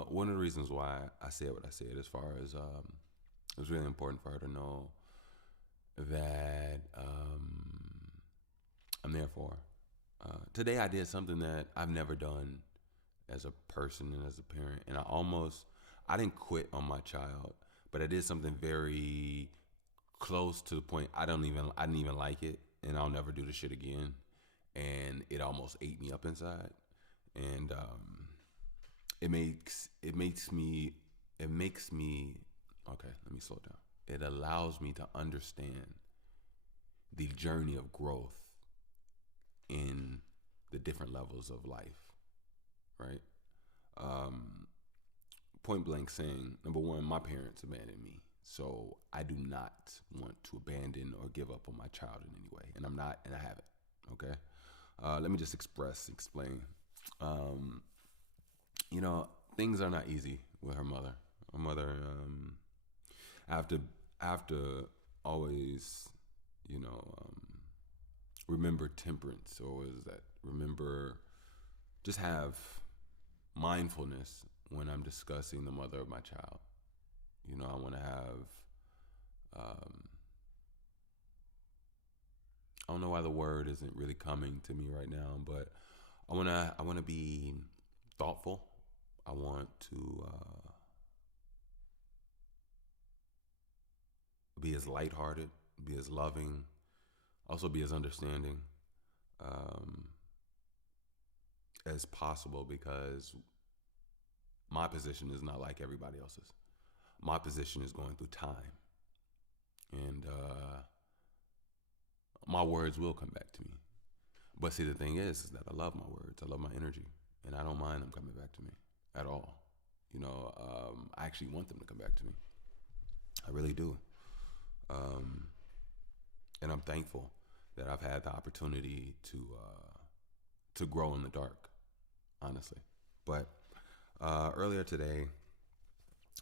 one of the reasons why I said what I said, as far as it was really important for her to know that I'm there for her. Today I did something that I've never done as a person and as a parent, and I didn't quit on my child, but I did something very close to the point I didn't even like it, and I'll never do the shit again. And it almost ate me up inside. And it makes me okay, let me slow down. It allows me to understand the journey of growth in the different levels of life, right? Point blank saying, number one, my parents abandoned me. So I do not want to abandon or give up on my child in any way. And I'm not, and I haven't, okay? Let me just explain. Things are not easy with her mother. Her mother, I have to always, remember temperance, or is that just have mindfulness when I'm discussing the mother of my child. I want to have, I don't know why the word isn't really coming to me right now, but I want to be thoughtful. I want to be as lighthearted, be as loving, also be as understanding as possible, because my position is not like everybody else's. My position is going through time, and my words will come back to me. But see, the thing is that I love my words. I love my energy, and I don't mind them coming back to me at all. I actually want them to come back to me. I really do. And I'm thankful that I've had the opportunity to grow in the dark, honestly. But earlier today,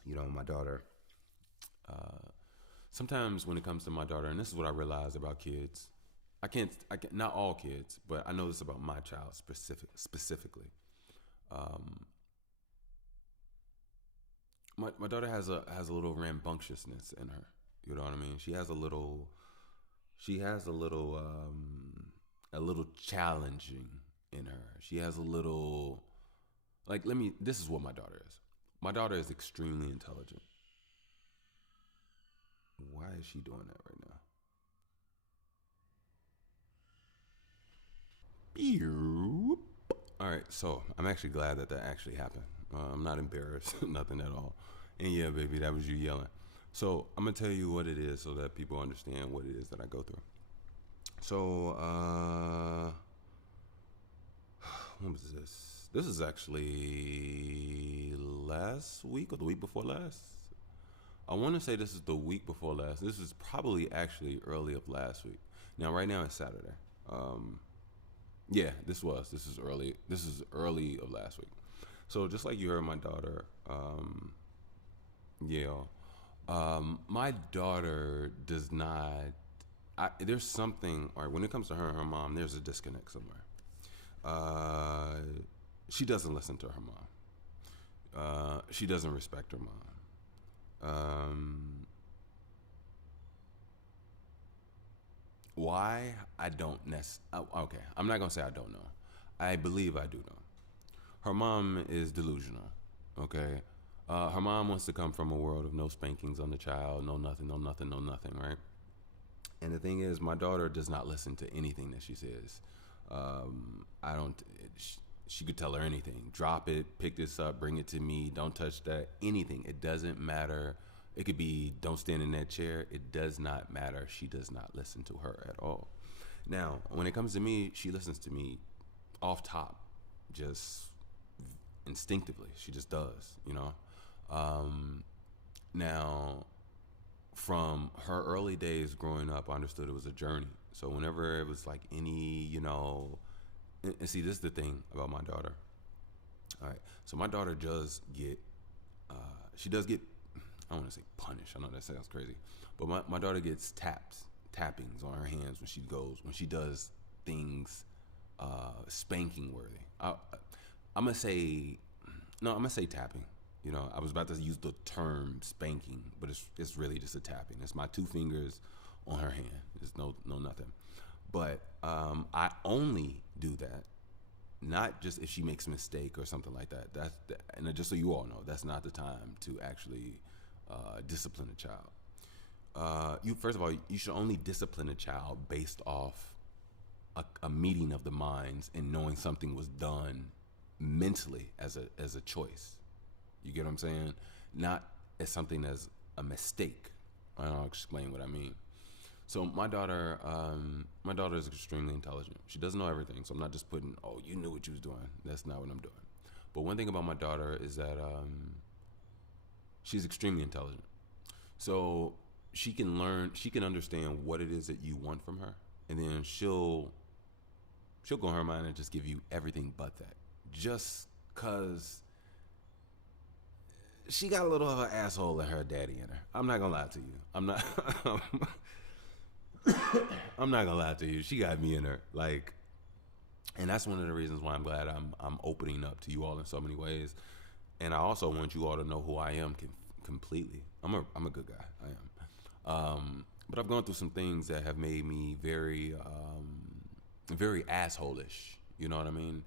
my daughter Sometimes when it comes to my daughter, and this is what I realize about kids, I can't, not all kids, but I know this about my child specifically. Um, my daughter has a little rambunctiousness in her. You know what I mean? She has a little challenging in her. She has a little like let me this is what my daughter is. My daughter is extremely intelligent. Why is she doing that right now? Pew. All right, so I'm actually glad that that actually happened. I'm not embarrassed, nothing at all. And yeah, baby, that was you yelling. So I'm gonna tell you what it is so that people understand what it is that I go through. So when was this? This is actually last week or the week before last. I want to say this is the week before last. This is probably actually early of last week. Now, right now it's Saturday. Um, yeah, this is early. This is early of last week. So just like you heard my daughter, yeah, my daughter does not. There's something, or when it comes to her and her mom, there's a disconnect somewhere. Uh, she doesn't listen to her mom. She doesn't respect her mom. Um, why? I don't okay, I'm not gonna say I don't know. I believe I do know. Her mom is delusional. Okay. Her mom wants to come from a world of no spankings on the child, no nothing, no nothing, no nothing, right? And the thing is, my daughter does not listen to anything that she says. I don't. She could tell her anything. Drop it. Pick this up. Bring it to me. Don't touch that. Anything. It doesn't matter. It could be don't stand in that chair. It does not matter. She does not listen to her at all. Now, when it comes to me, she listens to me off top, just instinctively. She just does, you know. Um, now, from her early days growing up, I understood it was a journey. So whenever it was like any, and see, this is the thing about my daughter. All right, so my daughter does get, uh, she does get, I don't want to say punished. I know that sounds crazy, but my daughter gets tappings on her hands when she does things spanking worthy. I'm gonna say no. I'm gonna say tapping. You know, I was about to use the term spanking, but it's really just a tapping. It's my two fingers on her hand. There's no nothing. But I only do that not just if she makes a mistake or something like that. And just so you all know, that's not the time to actually discipline a child. You first of all, you should only discipline a child based off a meeting of the minds and knowing something was done mentally as a choice. You get what I'm saying? Not as something as a mistake. And I'll explain what I mean. So my daughter is extremely intelligent. She doesn't know everything, so I'm not just putting, oh, you knew what you was doing. That's not what I'm doing. But one thing about my daughter is that she's extremely intelligent. So she can learn, she can understand what it is that you want from her, and then she'll go in her mind and just give you everything but that, just cause she got a little of her asshole and her daddy in her. I'm not gonna lie to you. I'm not. I'm not gonna lie to you. She got me in her. Like, and that's one of the reasons why I'm glad I'm opening up to you all in so many ways. And I also want you all to know who I am completely. I'm a good guy. I am. But I've gone through some things that have made me very assholish. You know what I mean?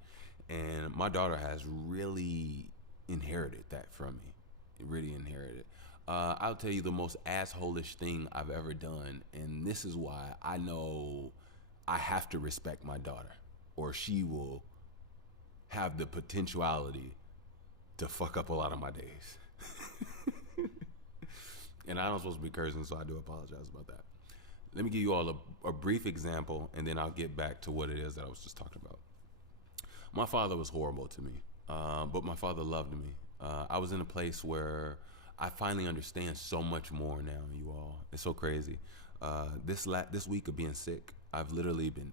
And my daughter has really inherited that from me. It really inherited. I'll tell you the most assholish thing I've ever done, and this is why I know I have to respect my daughter, or she will have the potentiality to fuck up a lot of my days. And I don't supposed to be cursing, so I do apologize about that. Let me give you all a brief example, and then I'll get back to what it is that I was just talking about. My father was horrible to me, but my father loved me. I was in a place where I finally understand so much more now, you all. It's so crazy. This week of being sick, I've literally been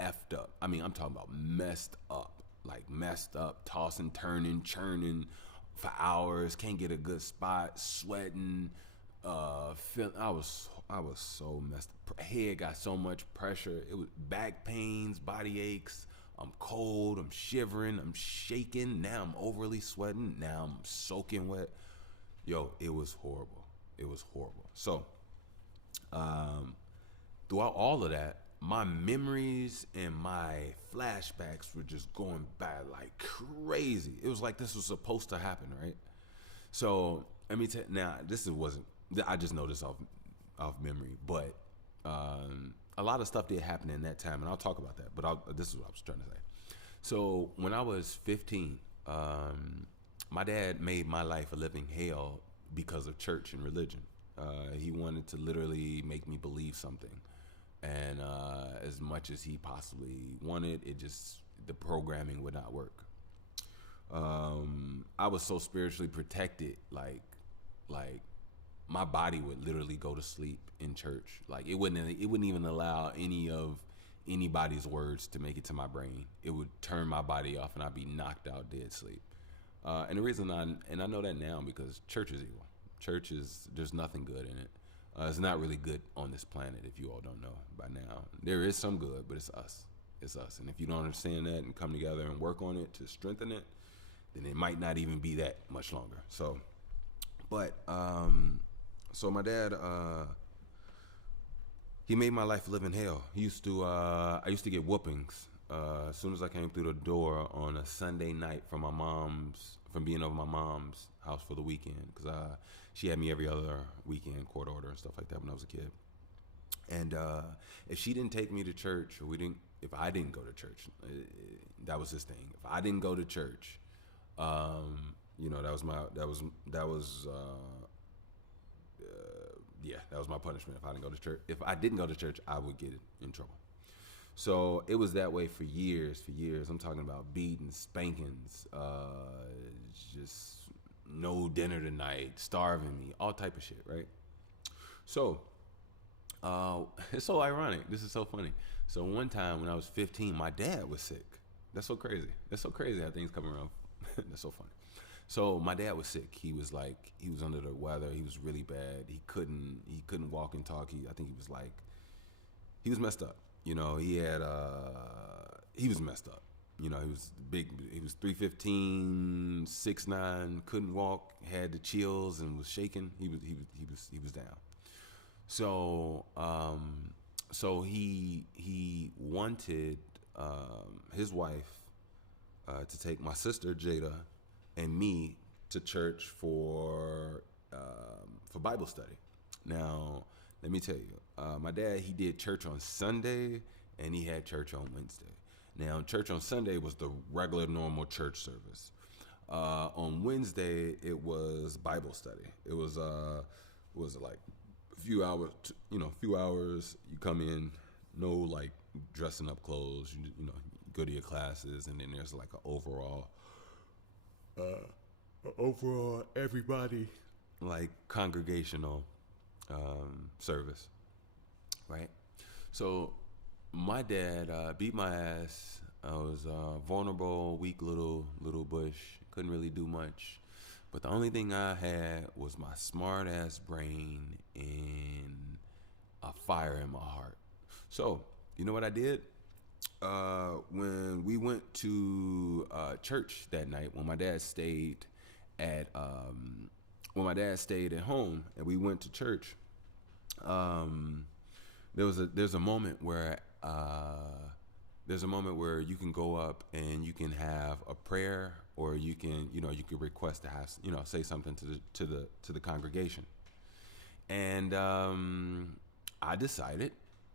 effed up. I mean, I'm talking about messed up, like messed up, tossing, turning, churning for hours. Can't get a good spot, sweating. I was so messed up. Head got so much pressure. It was back pains, body aches. I'm cold. I'm shivering. I'm shaking. Now I'm overly sweating. Now I'm soaking wet. Yo, it was horrible. It was horrible. So, um, throughout all of that, my memories and my flashbacks were just going by like crazy. It was like this was supposed to happen, right? So let me tell now. This wasn't. I just know this off memory, but a lot of stuff did happen in that time, and I'll talk about that. But this is what I was trying to say. So when I was 15, my dad made my life a living hell because of church and religion. He wanted to literally make me believe something, and as much as he possibly wanted, the programming would not work. I was so spiritually protected, like my body would literally go to sleep in church. Like it wouldn't even allow anybody's words to make it to my brain. It would turn my body off and I'd be knocked out dead sleep. And the reason I know that now because church is evil. There's nothing good in it. It's not really good on this planet if you all don't know by now. There is some good, but it's us. It's us. And if you don't understand that and come together and work on it to strengthen it, then it might not even be that much longer. So, but so my dad, he made my life live in hell. I used to get whoopings as soon as I came through the door on a Sunday night from being over my mom's house for the weekend, because she had me every other weekend, court order and stuff like that when I was a kid. And if she didn't take me to church, if I didn't go to church, that was his thing. If I didn't go to church, that was that was my punishment. If I didn't go to church, I would get in trouble. So it was that way for years. I'm talking about beatings, spankings, just no dinner tonight, starving me, all type of shit, right? So it's so ironic. This is so funny. So one time when I was 15, my dad was sick. That's so crazy. How things come around. That's so funny. So my dad was sick. He was under the weather. He was really bad. He couldn't walk and talk. I think he was messed up. He was messed up. He was big. He was 315, 6'9", couldn't walk, had the chills and was shaking. He was down. So he wanted his wife to take my sister Jada and me to church for Bible study. Now, let me tell you, my dad, he did church on Sunday and he had church on Wednesday. Now, church on Sunday was the regular, normal church service. On Wednesday, it was Bible study. It was like a few hours. You come in, no like dressing up clothes. You go to your classes, and then there's like an overall everybody like congregational service, right? So my dad beat my ass. I was vulnerable, weak little bush. Couldn't really do much. But the only thing I had was my smart ass brain and a fire in my heart. So, you know what I did? When we went to church that night, when my dad stayed at home and we went to church, there's a moment where you can go up and you can have a prayer, or you can request to have say something to the congregation. And I decided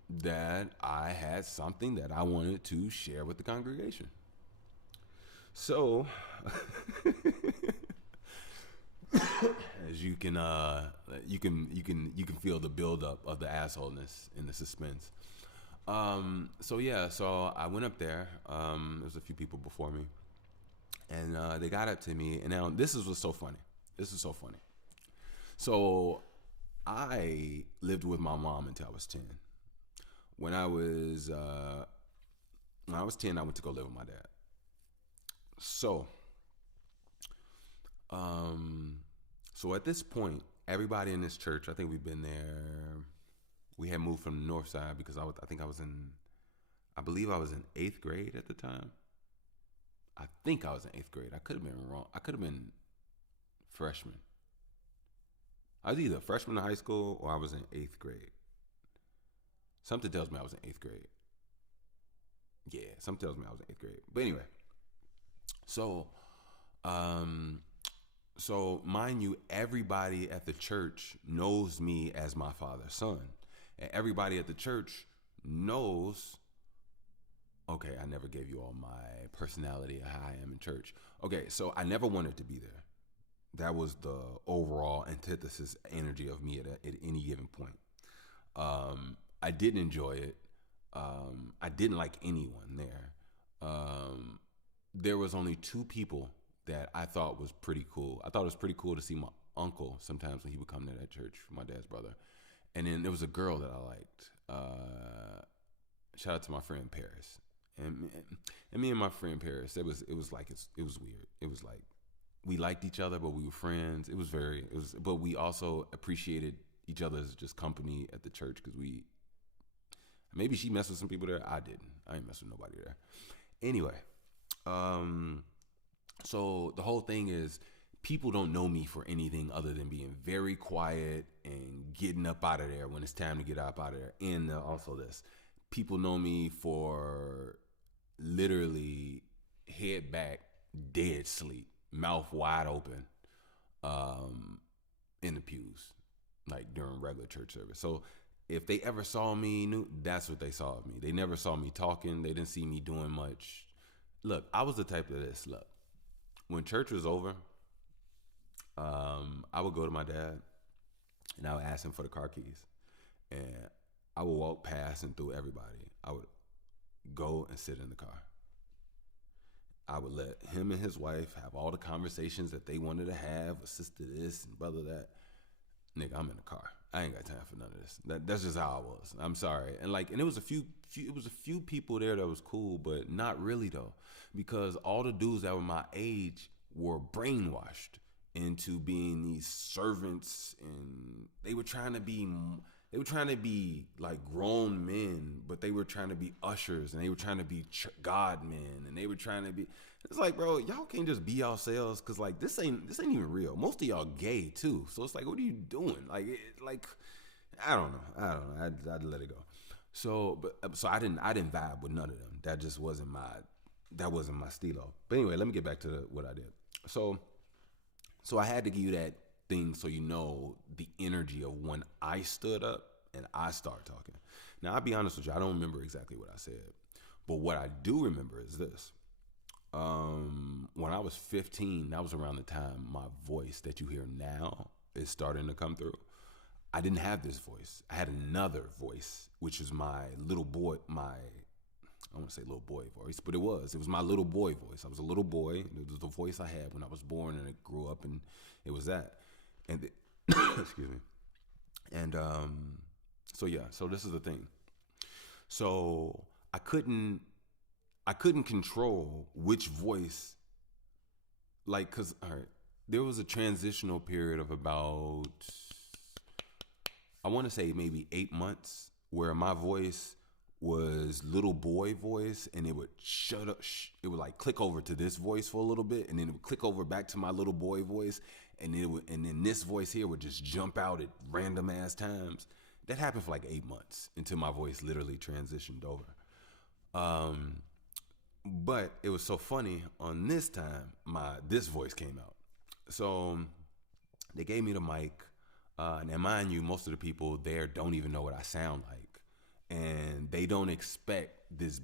that I had something that I wanted to share with the congregation. So as you can feel the buildup of the assholeness and the suspense. So I went up there. There was a few people before me, and they got up to me. And now this is what's so funny. So I lived with my mom until I was 10. When I was 10, I went to go live with my dad. So at this point, everybody in this church, I think we've been there. We had moved from the north side because I believe I was in 8th grade at the time. I think I was in 8th grade. I could have been wrong. I could have been freshman. I was either a freshman in high school or I was in 8th grade. Something tells me I was in 8th grade. Yeah, something tells me I was in 8th grade. But anyway, so, so mind you, everybody at the church knows me as my father's son, and everybody at the church knows. Okay, I never gave you all my personality of how I am in church. Okay, so I never wanted to be there. That was the overall antithesis energy of me at any given point. I didn't enjoy it. I didn't like anyone there. There was only 2 people that I thought was pretty cool. I thought it was pretty cool to see my uncle sometimes when he would come to that church, my dad's brother. And then there was a girl that I liked. Shout out to my friend Paris. And me and my friend Paris, it was weird. It was like we liked each other, but we were friends. But we also appreciated each other's just company at the church because maybe she messed with some people there. I didn't. I ain't mess with nobody there. Anyway, so the whole thing is people don't know me for anything other than being very quiet and getting up out of there when it's time to get up out of there. And also this, people know me for literally head back, dead sleep, mouth wide open, in the pews, like during regular church service. So if they ever saw me, that's what they saw of me. They never saw me talking. They didn't see me doing much. Look, I was the type of this. Look, when church was over, I would go to my dad and I would ask him for the car keys. And I would walk past and through everybody. I would go and sit in the car. I would let him and his wife have all the conversations that they wanted to have, with sister this and brother that. Nigga, I'm in the car. I ain't got time for none of this. That's just how I was. I'm sorry. And it was a few people there that was cool, but not really though, because all the dudes that were my age were brainwashed into being these servants, and they were trying to be like grown men, but they were trying to be ushers, and they were trying to be God men, and they were trying to be. It's like, bro, y'all can't just be yourselves, cause like this ain't even real. Most of y'all gay too, so it's like, what are you doing? I don't know. I'd let it go. So I didn't vibe with none of them. That just wasn't my stilo. But anyway, let me get back to what I did. So I had to give you that thing so you know the energy of when I stood up and I started talking. Now, I'll be honest with you, I don't remember exactly what I said, but what I do remember is this. When I was 15, that was around the time my voice that you hear now is starting to come through. I didn't have this voice. I had another voice, which is my little boy, I want to say little boy voice, but it was my little boy voice. I was a little boy. It was the voice I had when I was born, and it grew up, and it was that. And excuse me. And so this is the thing. So I couldn't control which voice, like, cause all right, there was a transitional period of about, I want to say maybe 8 months, where my voice was little boy voice, and it would shut up. It would like click over to this voice for a little bit, and then it would click over back to my little boy voice, and then this voice here would just jump out at random ass times. That happened for like 8 months until my voice literally transitioned over. But it was so funny. On this time, this voice came out. So they gave me the mic. Now, mind you, most of the people there don't even know what I sound like. And they don't expect this.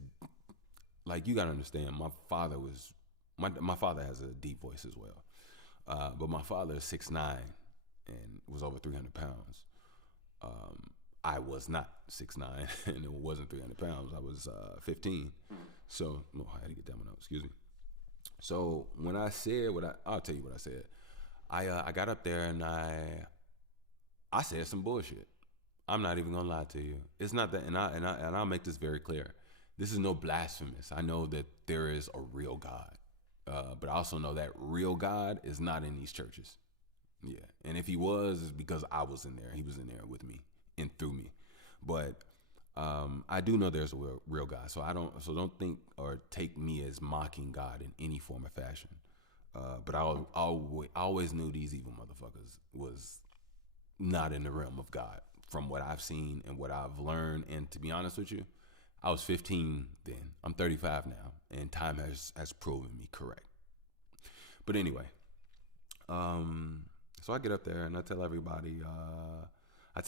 Like, you got to understand, my father has a deep voice as well. But my father is 6'9" and was over 300 pounds. I was not 6'9" and it wasn't 300 pounds. I was 15. So, I had to get that one out. Excuse me. So when I said I'll tell you what I said. I got up there and I said some bullshit. I'm not even gonna lie to you. It's not that, and I'll make this very clear. This is no blasphemous. I know that there is a real God, but I also know that real God is not in these churches. Yeah, and if he was, it's because I was in there. He was in there with me and through me. But I do know there's a real God, so don't think or take me as mocking God in any form or fashion. But always knew these evil motherfuckers was not in the realm of God from what I've seen and what I've learned. And to be honest with you, I was 15 then. I'm 35 now, and time has proven me correct. But anyway, so I get up there and I tell everybody, it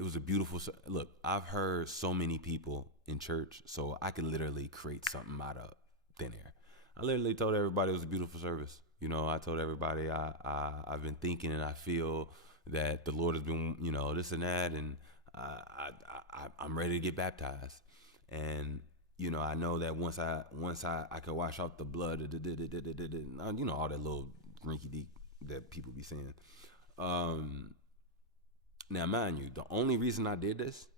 was a beautiful. Look, I've heard so many people in church, so I could literally create something out of thin air. I literally told everybody it was a beautiful service. I told everybody I've been thinking and I feel that the Lord has been, this and that, and I'm ready to get baptized. And I know that once I could wash off the blood, all that little rinky dink that people be saying. Now, mind you, the only reason I did this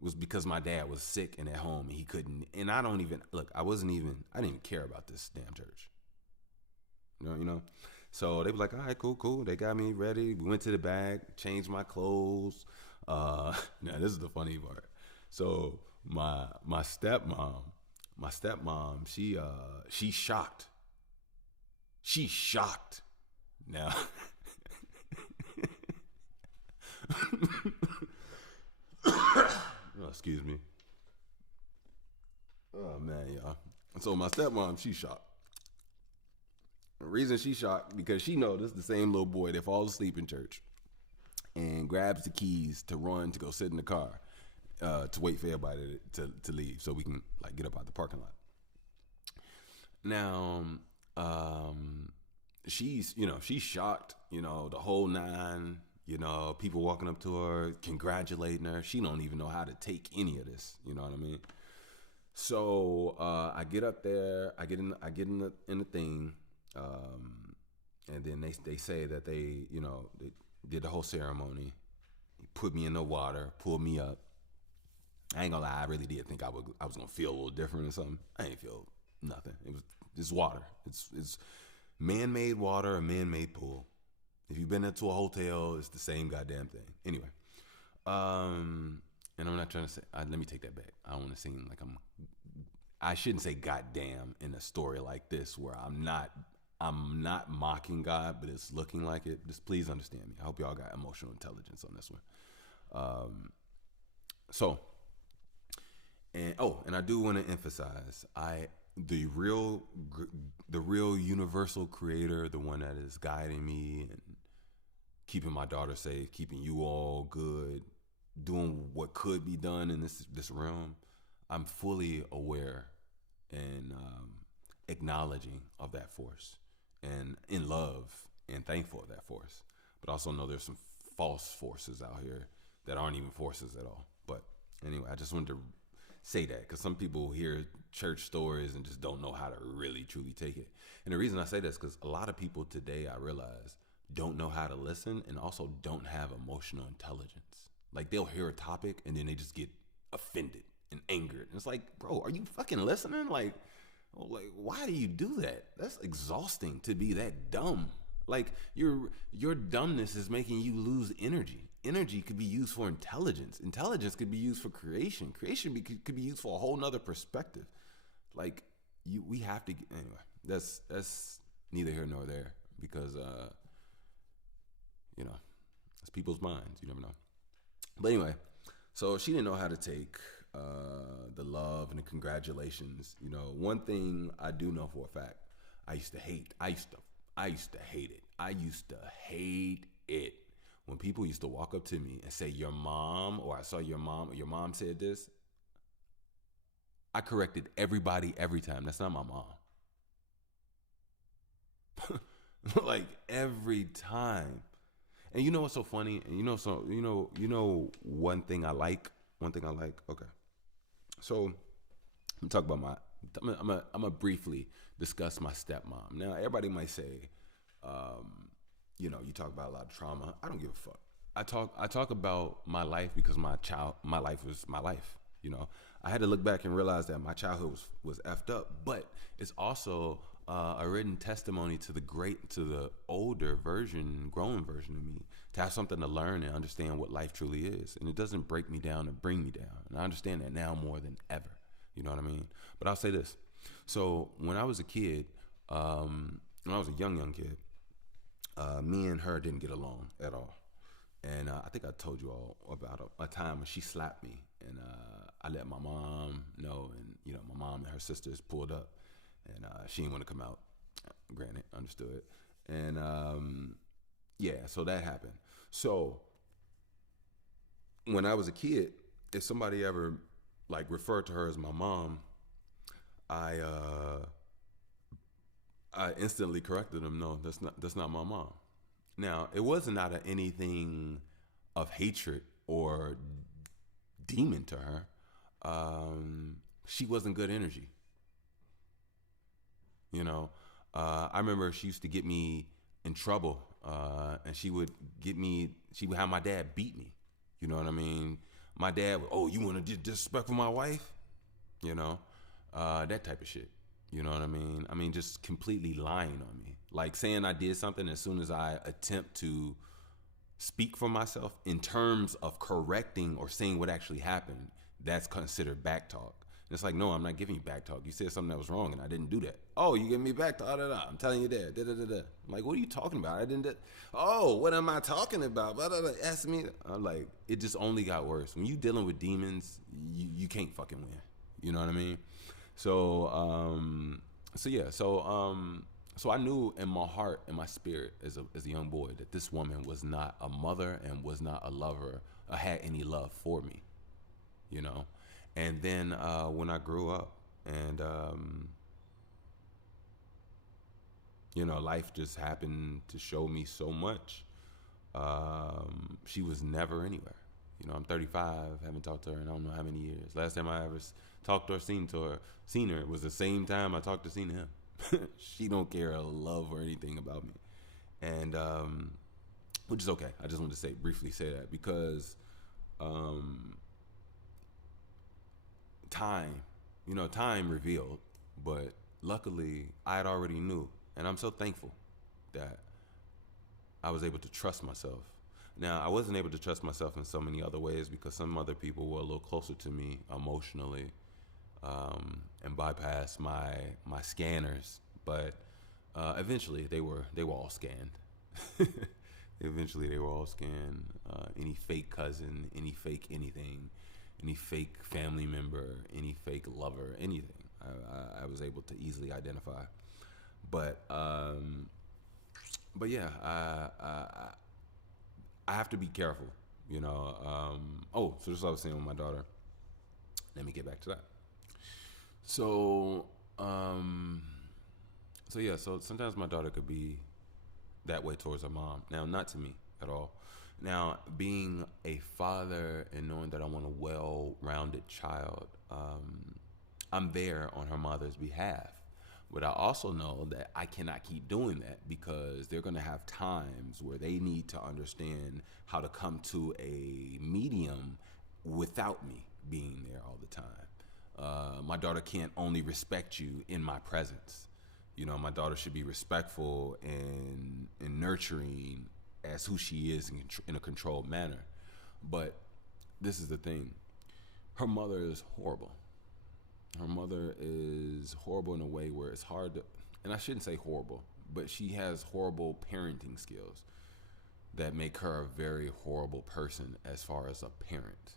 was because my dad was sick and at home and he couldn't. And I didn't even care about this damn church. You know. So they were like, all right, cool. They got me ready. We went to the back, changed my clothes. Now this is the funny part. So my stepmom, she's shocked. She's shocked. Now, oh, excuse me. Oh man, y'all. So my stepmom, she's shocked. The reason she's shocked because she knows this is the same little boy that falls asleep in church and grabs the keys to run to go sit in the car to wait for everybody to leave so we can get up out the parking lot. Now, she's shocked, the whole nine, people walking up to her, congratulating her. She don't even know how to take any of this. You know what I mean? So I get up there, I get in the thing, and then they say that they did the whole ceremony, put me in the water, pulled me up. I ain't gonna lie, I really did think I was gonna feel a little different or something. I ain't feel nothing. It's water. It's man-made water, a man-made pool. If you've been into a hotel, it's the same goddamn thing. Anyway, and I'm not trying to say. Let me take that back. I don't want to seem like I shouldn't say goddamn in a story like this where I'm not mocking God, but it's looking like it. Just please understand me. I hope y'all got emotional intelligence on this one. And I do want to emphasize, the real universal creator, the one that is guiding me and keeping my daughter safe, keeping you all good, doing what could be done in this realm. I'm fully aware and acknowledging of that force and in love and thankful of that force. But also know there's some false forces out here that aren't even forces at all. But anyway, I just wanted to say that because some people hear church stories and just don't know how to really truly take it. And the reason I say this is because a lot of people today, I realize, don't know how to listen and also don't have emotional intelligence. Like they'll hear a topic and then they just get offended and angered. And it's like, bro, are you fucking listening? Like why do you do that? That's exhausting to be that dumb. Like your dumbness is making you lose energy. Energy could be used for intelligence. Intelligence could be used for creation. Creation could be used for a whole nother perspective. Like we have to anyway. That's neither here nor there because it's people's minds. You never know. But anyway, so she didn't know how to take the love and the congratulations. One thing I do know for a fact, I used to hate it. I used to hate it when people used to walk up to me and say, your mom, or I saw your mom, or your mom said this. I corrected everybody every time. That's not my mom. Like every time. And you know what's so funny? And one thing I like. Okay. So I'm talk about I'm gonna briefly discuss my stepmom. Now everybody might say, you talk about a lot of trauma. I don't give a fuck. I talk about my life because my life was my life. I had to look back and realize that my childhood was effed up, but it's also a written testimony to the older version, growing version of me, to have something to learn and understand what life truly is. And it doesn't break me down or bring me down. And I understand that now more than ever. You know what I mean? But I'll say this. So when I was a kid, when I was a young kid, me and her didn't get along at all. And I think I told you all about a time when she slapped me, and I let my mom know, and my mom and her sisters pulled up, and she didn't want to come out. Granted, understood. And yeah, so that happened. So when I was a kid, if somebody ever like referred to her as my mom, I I instantly corrected them. No, that's not my mom. Now, it wasn't out of anything of hatred or demon to her. She wasn't good energy. I remember she used to get me in trouble, and she would have my dad beat me. You know what I mean? My dad would, oh, you want to disrespect my wife? That type of shit. You know what I mean? I mean, just completely lying on me. Like saying I did something as soon as I attempt to speak for myself in terms of correcting or saying what actually happened, that's considered back talk. And it's like, no, I'm not giving you back talk. You said something that was wrong and I didn't do that. Oh, you give me back talk? I'm telling you that. I'm like, what are you talking about? I didn't do. Oh, what am I talking about? Blah, blah, blah. Ask me. I'm like, it just only got worse. When you dealing with demons, you can't fucking win. You know what I mean? So I knew in my heart and my spirit as a young boy that this woman was not a mother and was not a lover or had any love for me, And then when I grew up and, life just happened to show me so much. She was never anywhere. I'm 35, haven't talked to her in I don't know how many years. Last time I ever talked or seen her was the same time I talked or seen him. She don't care or love or anything about me. And which is okay. I just wanted to briefly say that because time revealed, but luckily I had already knew. And I'm so thankful that I was able to trust myself. Now, I wasn't able to trust myself in so many other ways because some other people were a little closer to me emotionally, and bypassed my scanners. But eventually, they were all scanned. Eventually, they were all scanned. Any fake cousin, any fake anything, any fake family member, any fake lover, anything. I was able to easily identify. But yeah, I have to be careful, so this is what I was saying with my daughter. Let me get back to that. So sometimes my daughter could be that way towards her mom. Now, not to me at all. Now, being a father and knowing that I want a well-rounded child, I'm there on her mother's behalf. But I also know that I cannot keep doing that because they're going to have times where they need to understand how to come to a medium without me being there all the time. My daughter can't only respect you in my presence. My daughter should be respectful and nurturing as who she is in a controlled manner. But this is the thing. Her mother is horrible. Her mother is horrible in a way where it's hard to, and I shouldn't say horrible, but she has horrible parenting skills that make her a very horrible person as far as a parent.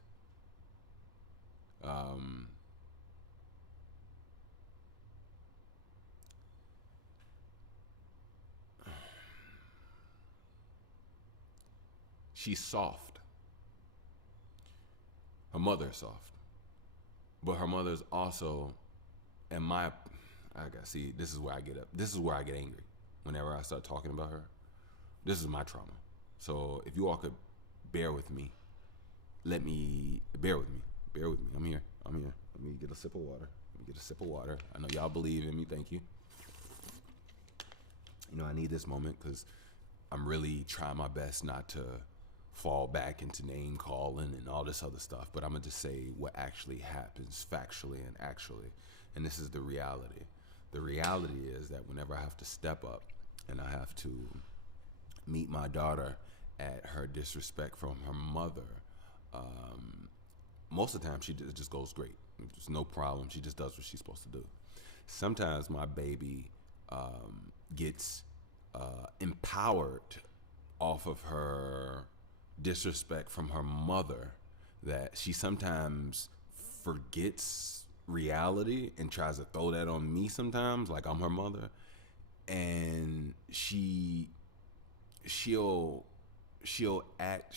She's soft. Her mother is soft. But her mother's also, this is where I get up. This is where I get angry whenever I start talking about her. This is my trauma. So if you all could bear with me, bear with me. I'm here. Let me get a sip of water. I know y'all believe in me. Thank you. I need this moment because I'm really trying my best not to fall back into name calling and all this other stuff, but I'm gonna just say what actually happens factually and actually, and this is the reality. The reality is that whenever I have to step up and I have to meet my daughter at her disrespect from her mother, um, most of the time it just goes great. There's no problem. She just does what she's supposed to do. Sometimes my baby gets empowered off of her disrespect from her mother, that she sometimes forgets reality and tries to throw that on me sometimes, like I'm her mother. And she'll that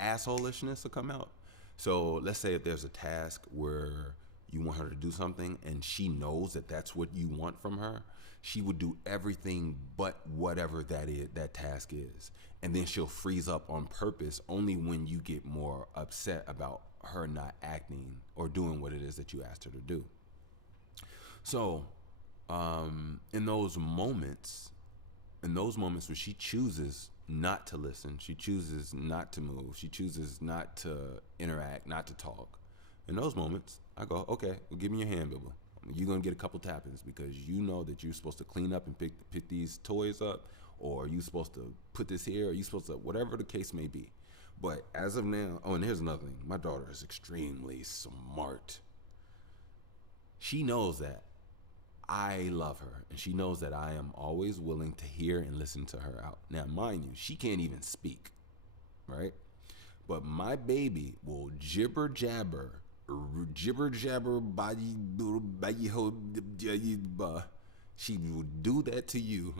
assholishness will come out. So let's say if there's a task where you want her to do something and she knows that that's what you want from her, she would do everything but whatever that task is. And then she'll freeze up on purpose only when you get more upset about her not acting or doing what it is that you asked her to do. So, in those moments where she chooses not to listen, she chooses not to move, she chooses not to interact, not to talk. In those moments, I go, okay, well, give me your hand, Bibba. You're gonna get a couple tappings because you know that you're supposed to clean up and pick these toys up, or you supposed to put this here, or you supposed to, whatever the case may be. But as of now, oh, and here's another thing. My daughter is extremely smart. She knows that I love her, and she knows that I am always willing to hear and listen to her out. Now, mind you, she can't even speak, right? But my baby will jibber jabber, she will do that to you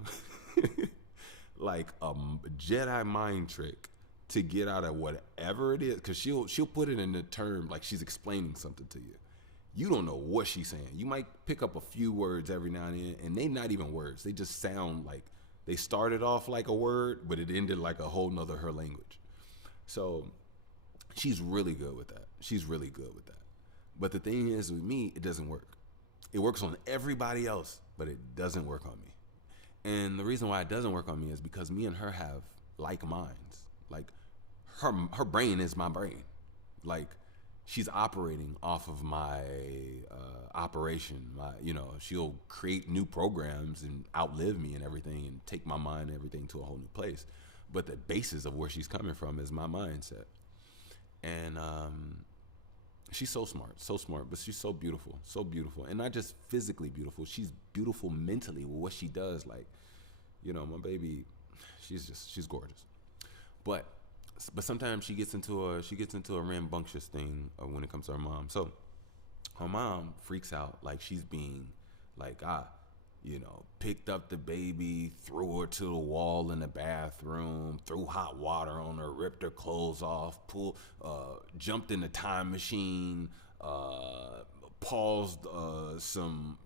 like a Jedi mind trick to get out of whatever it is, because she'll put it in the term like she's explaining something to you. You don't know what she's saying. You might pick up a few words every now and then, and they not even words. They just sound like they started off like a word, but it ended like a whole nother her language. So she's really good with that. She's really good with that. But the thing is, with me, it doesn't work. It works on everybody else, but it doesn't work on me. And the reason why it doesn't work on me is because me and her have like minds. Like her brain is my brain. Like she's operating off of my operation. She'll create new programs and outlive me and everything, and take my mind and everything to a whole new place. But the basis of where she's coming from is my mindset. And she's so smart, but she's so beautiful, and not just physically beautiful. She's beautiful mentally with what she does. Like, my baby, she's gorgeous. But sometimes she gets into a rambunctious thing when it comes to her mom. So her mom freaks out like she's being like, picked up the baby, threw her to the wall in the bathroom, threw hot water on her, ripped her clothes off, jumped in the time machine, paused some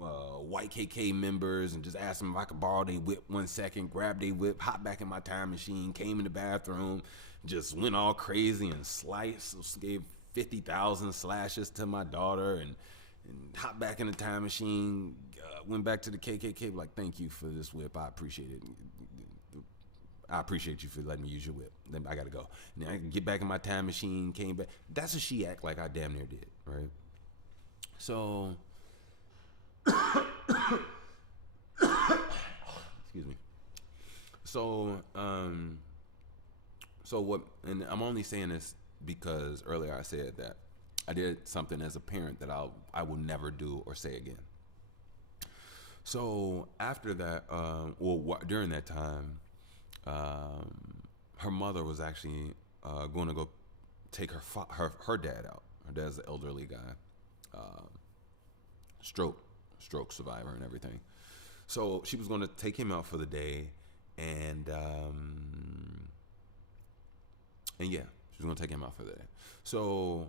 YKK members and just asked them if I could borrow their whip 1 second, grabbed their whip, hopped back in my time machine, came in the bathroom, just went all crazy and gave 50,000 slashes to my daughter, and hopped back in the time machine, went back to the KKK, like, thank you for this whip. I appreciate it. I appreciate you for letting me use your whip. Then I got to go. Now I can get back in my time machine, came back. That's what she act like I damn near did, right? So, excuse me. So what, and I'm only saying this because earlier I said that I did something as a parent that I will never do or say again. So after that, during that time, her mother was actually going to go take her dad out. Her dad's an elderly guy, stroke survivor and everything. So she was going to take him out for the day, and yeah, she was going to take him out for the day. So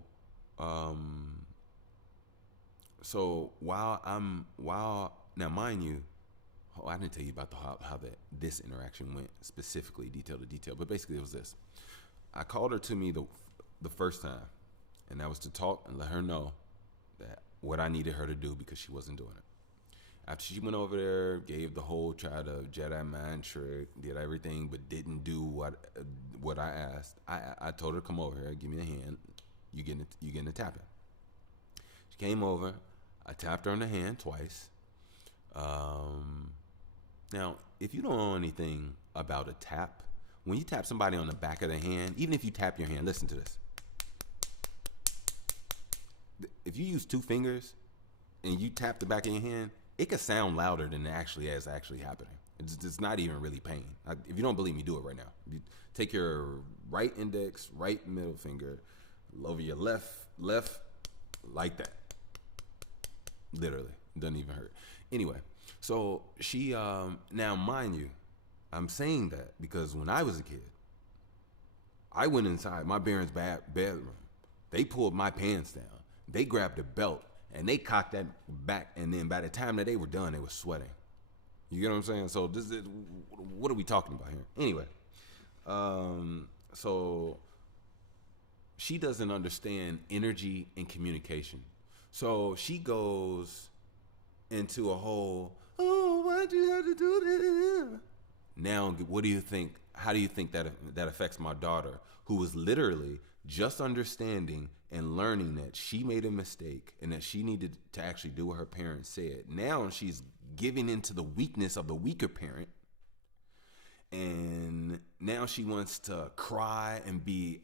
while now, mind you, I didn't tell you about how this interaction went specifically, detail to detail, but basically it was this. I called her to me the first time, and that was to talk and let her know that what I needed her to do, because she wasn't doing it. After she went over there, gave the whole try to Jedi mind trick, did everything, but didn't do what I asked. I told her, come over here, give me a hand. You getting a tapping. She came over. I tapped her on the hand twice. Um, Now, if you don't know anything about a tap, when you tap somebody on the back of the hand, even if you tap your hand, listen to this. If you use two fingers and you tap the back of your hand, it could sound louder than it actually is actually happening. It's not even really pain. If you don't believe me, do it right now. You take your right index, right middle finger, over your left, like that. Literally, doesn't even hurt. Anyway, so she now mind you, I'm saying that because when I was a kid, I went inside my parents' bedroom. They pulled my pants down. They grabbed a belt and they cocked that back. And then by the time that they were done, they were sweating. You get what I'm saying? So this is what are we talking about here? Anyway, so she doesn't understand energy and communication. So she goes into a whole, oh, why'd you have to do that? Now, what do you think? How do you think that affects my daughter, who was literally just understanding and learning that she made a mistake and that she needed to actually do what her parents said? Now she's giving into the weakness of the weaker parent, and now she wants to cry and be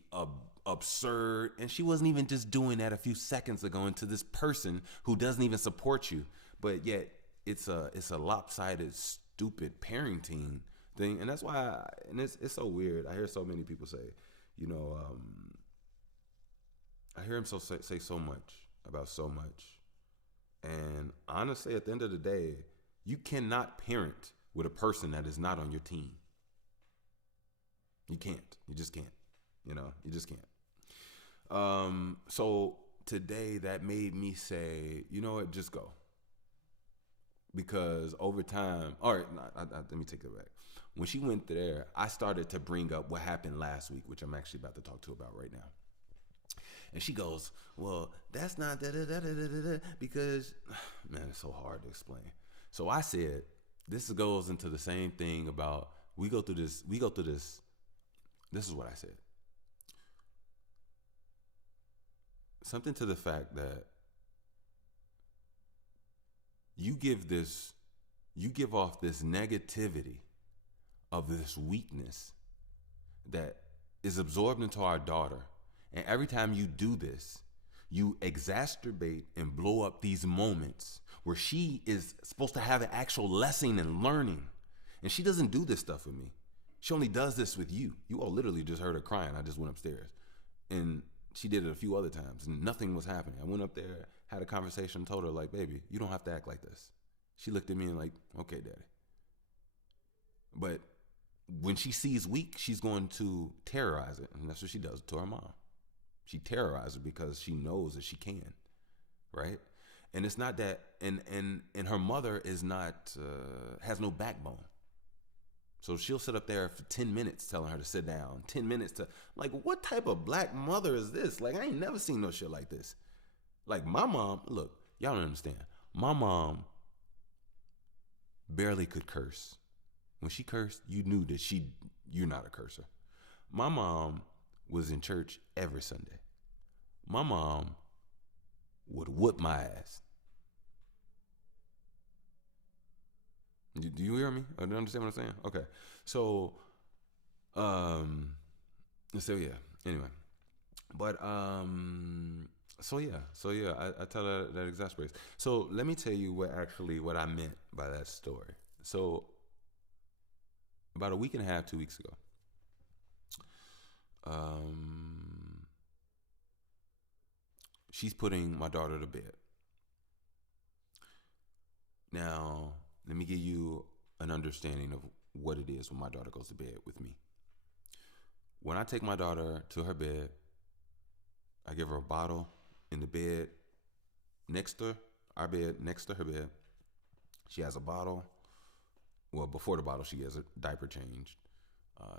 absurd, and she wasn't even just doing that a few seconds ago into this person who doesn't even support you, but yet it's a lopsided, stupid parenting thing. And that's why it's so weird. I hear so many people say, you know, I hear him say so much about so much, and honestly, at the end of the day, you cannot parent with a person that is not on your team. You can't. You just can't. You just can't. So today that made me say, you know what, just go. Because over time, all right, let me take it back. When she went there, I started to bring up what happened last week, which I'm actually about to talk to about right now. And she goes, well, that's not because, man, it's so hard to explain. So I said, this goes into the same thing about we go through this. This is what I said. Something to the fact that you give off this negativity of this weakness that is absorbed into our daughter. And every time you do this, you exacerbate and blow up these moments where she is supposed to have an actual lesson and learning. And she doesn't do this stuff with me. She only does this with you. You all literally just heard her crying. I just went upstairs. And she did it a few other times and nothing was happening. I went up there, had a conversation, told her, like, baby, you don't have to act like this. She looked at me and like, okay, daddy. But when she sees weak, she's going to terrorize it. And that's what she does to her mom. She terrorizes her because she knows that she can, right? And it's not that, and her mother is not, has no backbone. So she'll sit up there for 10 minutes telling her to sit down, 10 minutes to, like, what type of black mother is this? Like, I ain't never seen no shit like this. Like, my mom, look, y'all don't understand. My mom barely could curse. When she cursed, you knew that you're not a cursor. My mom was in church every Sunday. My mom would whoop my ass. Do you hear me? Or do you understand what I'm saying? Okay. So yeah. Anyway. But so yeah, I tell her that exasperates. So let me tell you what I meant by that story. So about a week and a half, 2 weeks ago, she's putting my daughter to bed. Now, let me give you an understanding of what it is when my daughter goes to bed with me. When I take my daughter to her bed, I give her a bottle in the bed next to our bed, next to her bed. She has a bottle. Well, before the bottle, she gets a diaper changed.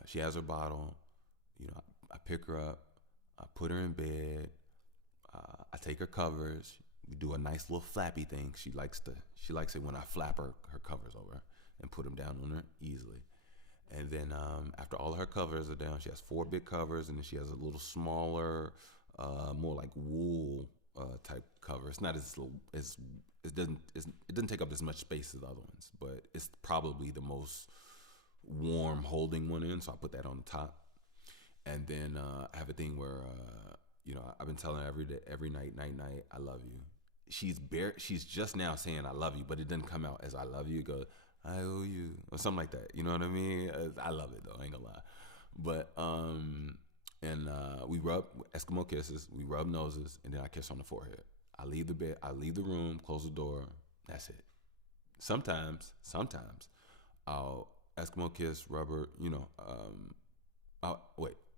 She has her bottle. I pick her up. I put her in bed. I take her covers. We do a nice little flappy thing. She likes it when I flap her covers over and put them down on her easily. And then after all her covers are down, she has 4 big covers, and then she has a little smaller, more like wool type cover. It's not as it doesn't take up as much space as the other ones, but it's probably the most warm holding one in. So I put that on the top, and then I have a thing where I've been telling her every night, I love you. She's just now saying I love you, but it doesn't come out as I love you. It goes, I owe you, or something like that. You know what I mean? I love it though. I ain't gonna lie. But we rub Eskimo kisses. We rub noses, and then I kiss on the forehead. I leave the bed. I leave the room. Close the door. That's it. Sometimes I'll Eskimo kiss, rubber. I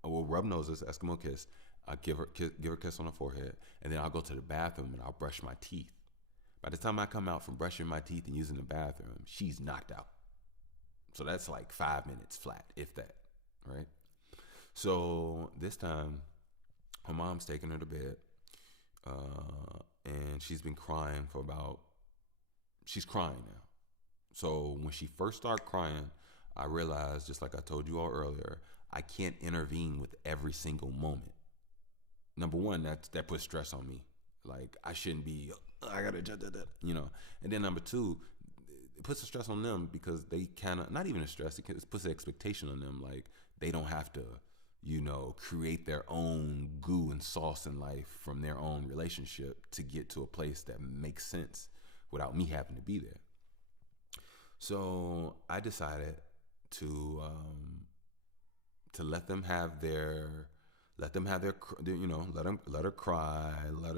will rub noses, Eskimo kiss. I give her a kiss on the forehead, and then I'll go to the bathroom and I'll brush my teeth. By the time I come out from brushing my teeth and using the bathroom, she's knocked out. So that's like 5 minutes flat, if that, right? So this time, her mom's taking her to bed, and she's been crying she's crying now. So when she first started crying, I realized, just like I told you all earlier, I can't intervene with every single moment. Number one, that puts stress on me. Like, I shouldn't be, I gotta, And then number two, it puts a stress on them because they kind of, not even a stress, it puts an expectation on them. Like, they don't have to, create their own goo and sauce in life from their own relationship to get to a place that makes sense without me having to be there. So I decided to let them have their, let her cry, let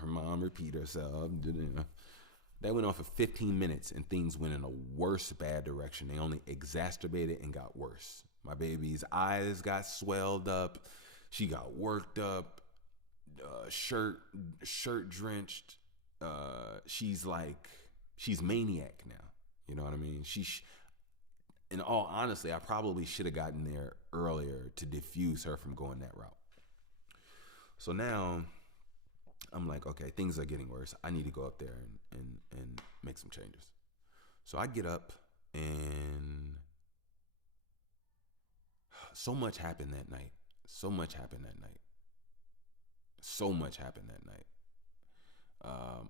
her mom repeat herself. That went on for 15 minutes, and things went in a worse bad direction. They only exacerbated and got worse. My baby's eyes got swelled up. She got worked up. Shirt drenched. She's maniac now. You know what I mean? In all honesty, I probably should have gotten there earlier to diffuse her from going that route. So now I'm like, okay, things are getting worse. I need to go up there and make some changes. So I get up, and so much happened that night.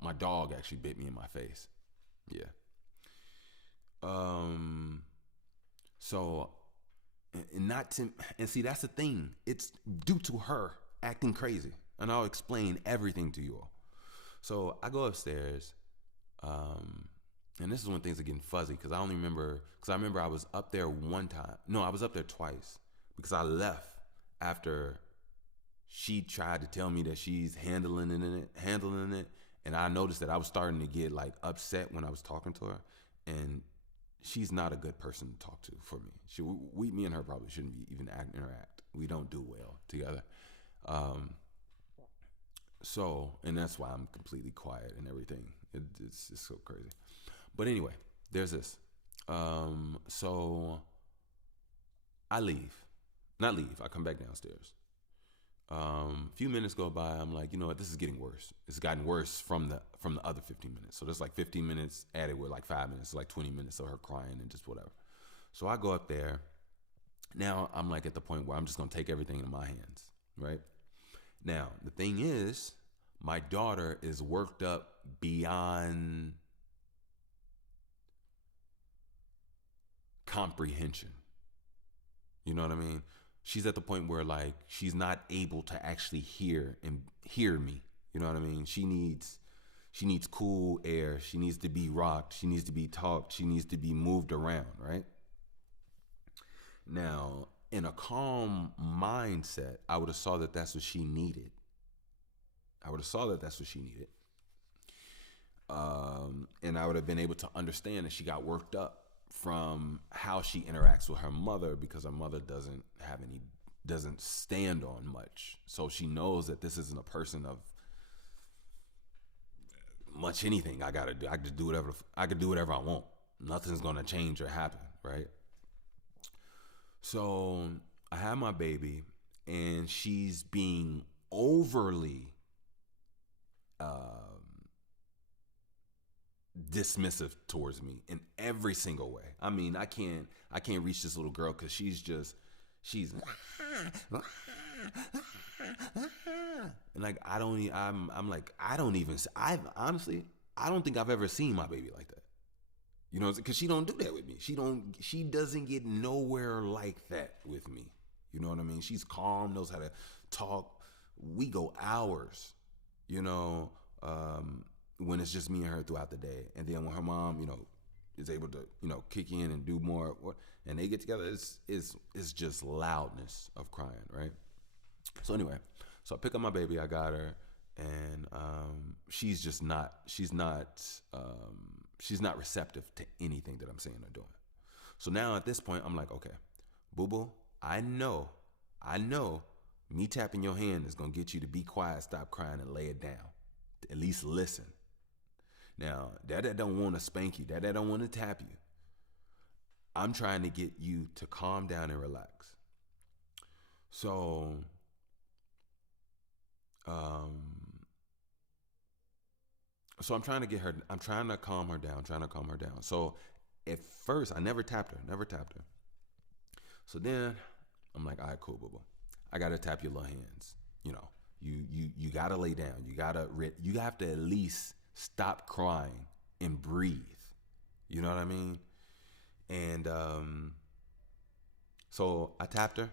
My dog actually bit me in my face. Yeah. So, and see, that's the thing. It's due to her acting crazy, and I'll explain everything to you all. So I go upstairs, and this is when things are getting fuzzy, because I remember I was up there one time. No, I was up there twice, because I left after she tried to tell me that she's handling it, and I noticed that I was starting to get like upset when I was talking to her, and she's not a good person to talk to for me. Me and her probably shouldn't be even interact. We don't do well together. And that's why I'm completely quiet and everything. It's so crazy. But anyway, there's this. So I leave. Not leave. I come back downstairs. A few minutes go by. I'm like, you know what? This is getting worse. It's gotten worse from the other 15 minutes. So there's like 15 minutes added with like 5 minutes, so like 20 minutes of her crying and just whatever. So I go up there. Now I'm like at the point where I'm just gonna take everything in my hands, right? Now the thing is, my daughter is worked up beyond comprehension. You know what I mean? She's at the point where like she's not able to actually hear me. You know what I mean? She needs cool air. She needs to be rocked. She needs to be talked. She needs to be moved around, right? Now, in a calm mindset, I would have saw that that's what she needed. And I would have been able to understand that she got worked up from how she interacts with her mother, because her mother doesn't stand on much. So she knows that this isn't a person of much anything. I could do whatever I want. Nothing's gonna change or happen, right? So I have my baby, and she's being overly dismissive towards me in every single way. I mean, I can't reach this little girl because she's and like, honestly, I don't think I've ever seen my baby like that. You know, because she don't do that with me. She doesn't get nowhere like that with me. You know what I mean? She's calm, knows how to talk. We go hours, you know, when it's just me and her throughout the day. And then when her mom, you know, is able to, you know, kick in and do more, and they get together, it's just loudness of crying, right? So anyway, so I pick up my baby, I got her, and she's not receptive to anything that I'm saying or doing. So now at this point, I'm like, okay, boo-boo, I know me tapping your hand is going to get you to be quiet, stop crying, and lay it down. At least listen. Now, Dad don't want to spank you. Dad don't want to tap you. I'm trying to get you to calm down and relax. So, I'm trying to calm her down. So at first, I never tapped her. So then I'm like, all right, cool, boo-boo. I got to tap your little hands. You know, you got to lay down. You have to at least stop crying and breathe. You know what I mean? And so I tapped her.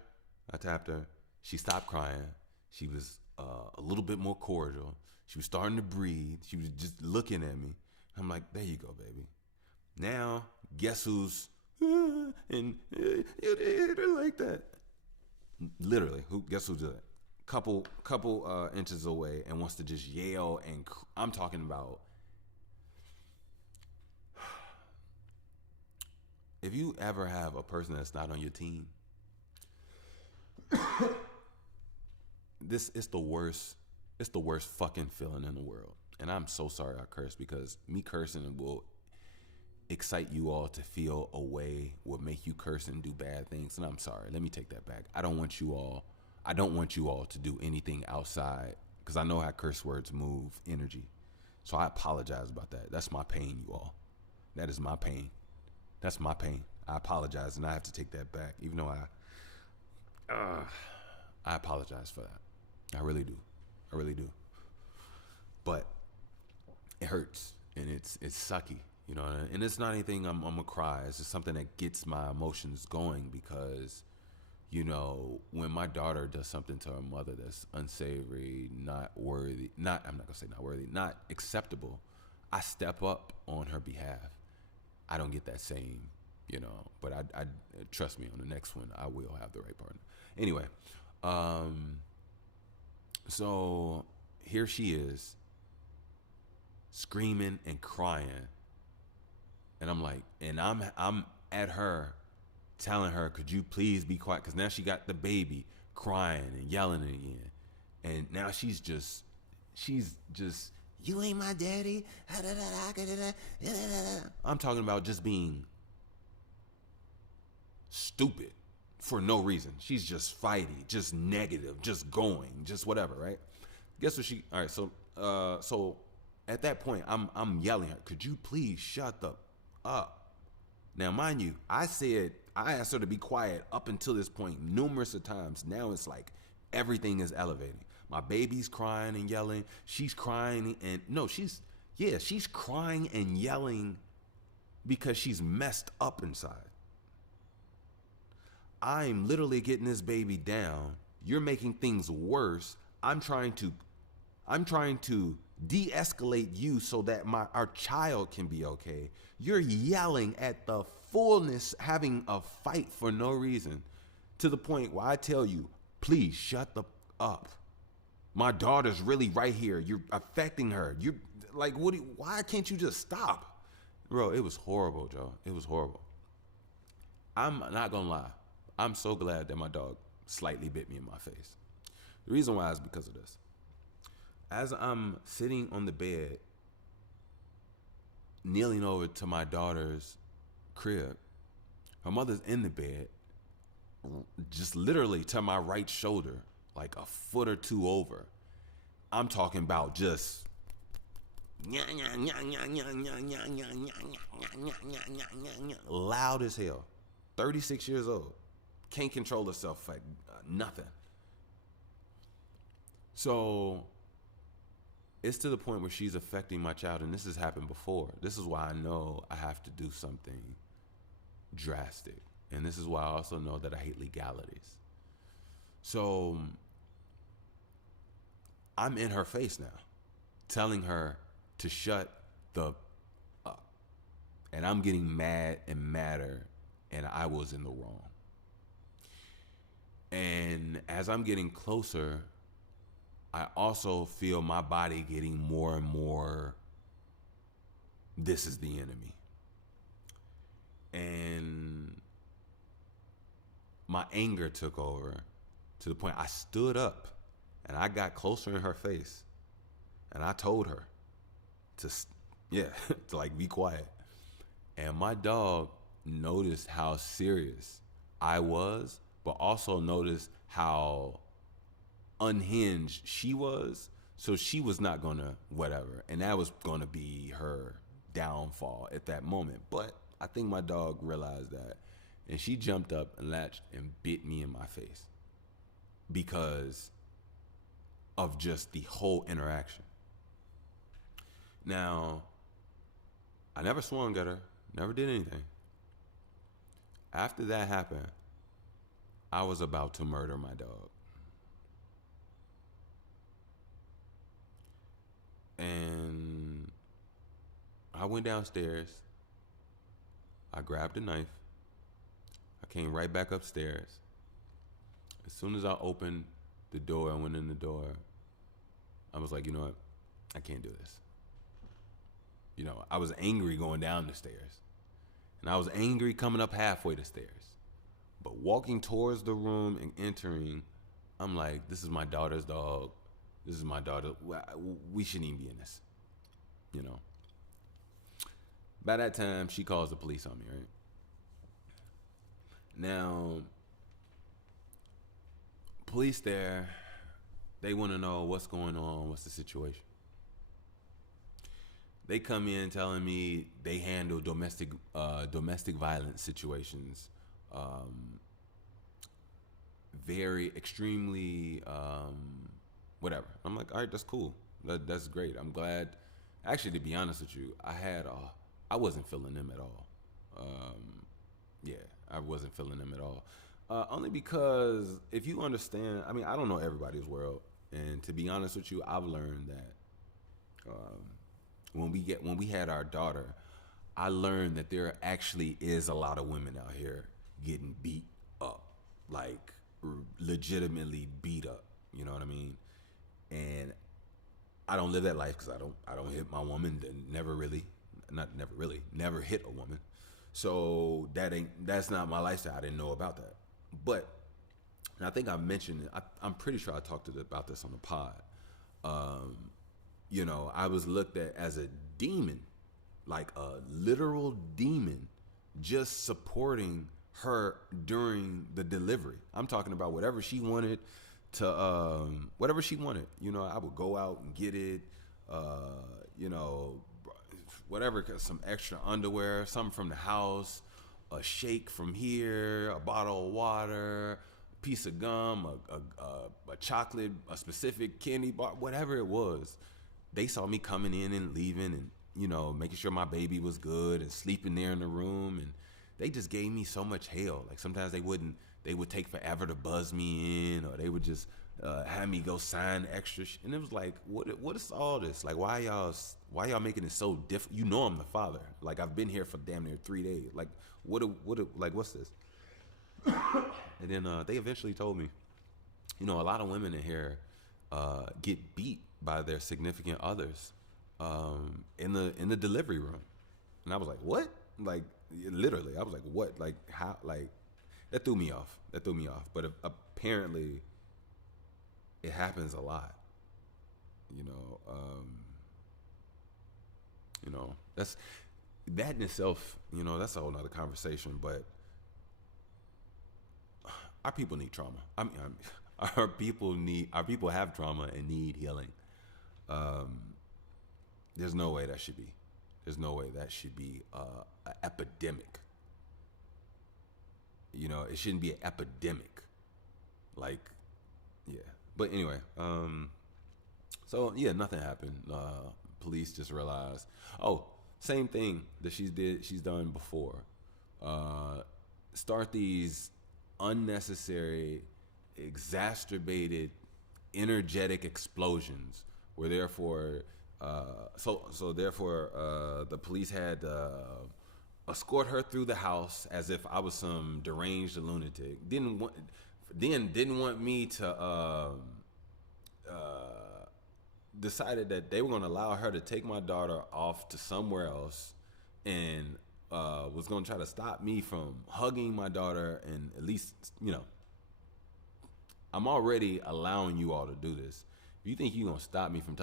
She stopped crying. She was a little bit more cordial. She was starting to breathe. She was just looking at me. I'm like, there you go, baby. Now, guess who's and you hit her like that? Literally, guess who's that? Couple inches away and wants to just yell and I'm talking about. If you ever have a person that's not on your team, it's the worst fucking feeling in the world. And I'm so sorry I cursed, because me cursing will excite you all to feel a way, will make you curse and do bad things. And I'm sorry. Let me take that back. I don't want you all to do anything outside, because I know how curse words move energy. So I apologize about that. That's my pain, you all. That is my pain. That's my pain. I apologize, and I have to take that back, even though I apologize for that. I really do. But it hurts, and it's sucky, you know. And it's not anything I'm gonna cry. It's just something that gets my emotions going, because, you know, when my daughter does something to her mother that's unsavory, not worthy, I'm not gonna say not worthy, not acceptable, I step up on her behalf. I don't get that same, you know, but I trust me, on the next one, I will have the right partner. Anyway, so here she is, screaming and crying, and I'm like, and I'm at her, telling her, could you please be quiet? Because now she got the baby crying and yelling again, and now she's just, you ain't my daddy. I'm talking about just being stupid for no reason. She's just fighty, just negative, just going, just whatever, right? Guess what all right, so at that point, I'm yelling at her, could you please shut the up? Now, mind you, I asked her to be quiet up until this point numerous of times. Now it's like everything is elevating. My baby's crying and yelling. She's crying she's crying and yelling because she's messed up inside. I'm literally getting this baby down. You're making things worse. I'm trying to de-escalate you so that our child can be okay. You're yelling at the fullness, having a fight for no reason, to the point where I tell you, please shut the up. My daughter's really right here. You're affecting her. You're like, why can't you just stop? Bro, it was horrible, Joe. It was horrible. I'm not gonna lie. I'm so glad that my dog slightly bit me in my face. The reason why is because of this. As I'm sitting on the bed, kneeling over to my daughter's crib, her mother's in the bed, just literally to my right shoulder, like a foot or two over. I'm talking about just loud as hell. 36 years old. Can't control herself like nothing. So it's to the point where she's affecting my child, and this has happened before. This is why I know I have to do something drastic, and this is why I also know that I hate legalities. So I'm in her face now, telling her to shut the up, and I'm getting mad and madder, and I was in the wrong. And as I'm getting closer, I also feel my body getting more and more, this is the enemy. And my anger took over to the point I stood up and I got closer in her face and I told her to, to like be quiet. And my dog noticed how serious I was, but also noticed how unhinged she was. So she was not gonna whatever, and that was gonna be her downfall at that moment. But I think my dog realized that, and she jumped up and latched and bit me in my face because of just the whole interaction. Now, I never swung at her, never did anything. After that happened, I was about to murder my dog. And I went downstairs. I grabbed a knife. I came right back upstairs. As soon as I opened the door, I went in the door. I was like, you know what? I can't do this. You know, I was angry going down the stairs. And I was angry coming up halfway the stairs. But walking towards the room and entering, I'm like, this is my daughter's dog. This is my daughter. We shouldn't even be in this. You know. By that time, she calls the police on me, right? Now, police there, they want to know what's going on, what's the situation. They come in telling me they handle domestic violence situations very extremely whatever. I'm like, all right, that's cool. That's great. I'm glad. Actually, to be honest with you, I wasn't feeling them at all. Yeah, I wasn't feeling them at all. Only because if you understand, I mean, I don't know everybody's world, and to be honest with you, I've learned that when we had our daughter, I learned that there actually is a lot of women out here getting beat up, like legitimately beat up. You know what I mean? And I don't live that life because I don't hit my woman. Never hit a woman. So that's not my lifestyle. I didn't know about that. But and I think I mentioned it. I'm pretty sure I talked about this on the pod. You know, I was looked at as a demon, like a literal demon, just supporting her during the delivery. I'm talking about whatever she wanted to, whatever she wanted. You know, I would go out and get it. You know, whatever, some extra underwear, something from the house, a shake from here, a bottle of water, a piece of gum, a chocolate, a specific candy bar, whatever it was. They saw me coming in and leaving and, you know, making sure my baby was good and sleeping there in the room. And they just gave me so much hell. Like sometimes they would take forever to buzz me in, or they would just have me go sign extra and it was like, what is all this? Like, why y'all making it so different? You know, I'm the father. Like, I've been here for damn near 3 days. Like, what's this? And then they eventually told me, you know, a lot of women in here get beat by their significant others in the delivery room. And I was like, what? Like, literally, I was like, what? Like, how? Like, that threw me off. But apparently, it happens a lot. You know, that in itself, you know, that's a whole nother conversation. But our people need trauma. Our people have trauma and need healing. There's no way that should be. There's no way that should be an epidemic. You know, it shouldn't be an epidemic. Like, yeah. But anyway, So yeah, nothing happened. Police just realized. Oh, same thing that she's done before. Uh, Start these unnecessary, exacerbated, energetic explosions. Where therefore, the police had escort her through the house as if I was some deranged lunatic. Didn't want me to. Decided that they were going to allow her to take my daughter off to somewhere else, and was going to try to stop me from hugging my daughter. And at least, I'm already allowing you all to do this. If you think you're going to stop me from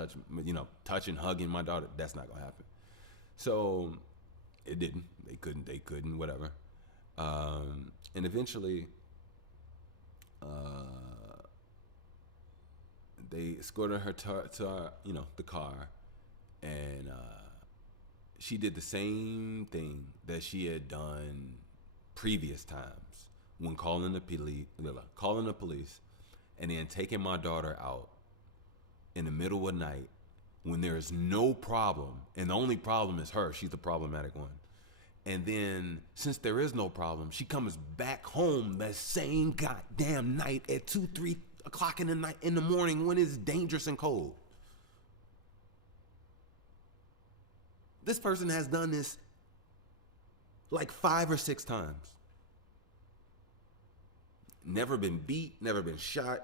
touching, hugging my daughter, that's not going to happen. So it didn't. They couldn't, whatever. And eventually, they escorted her to the car, and she did the same thing that she had done previous times when calling the police, and then taking my daughter out in the middle of the night when there is no problem, and the only problem is her. She's the problematic one. And then, since there is no problem, she comes back home that same goddamn night at 2-3 o'clock in the morning when it's dangerous and cold. This person has done this like 5 or 6 times. Never been beat, never been shot,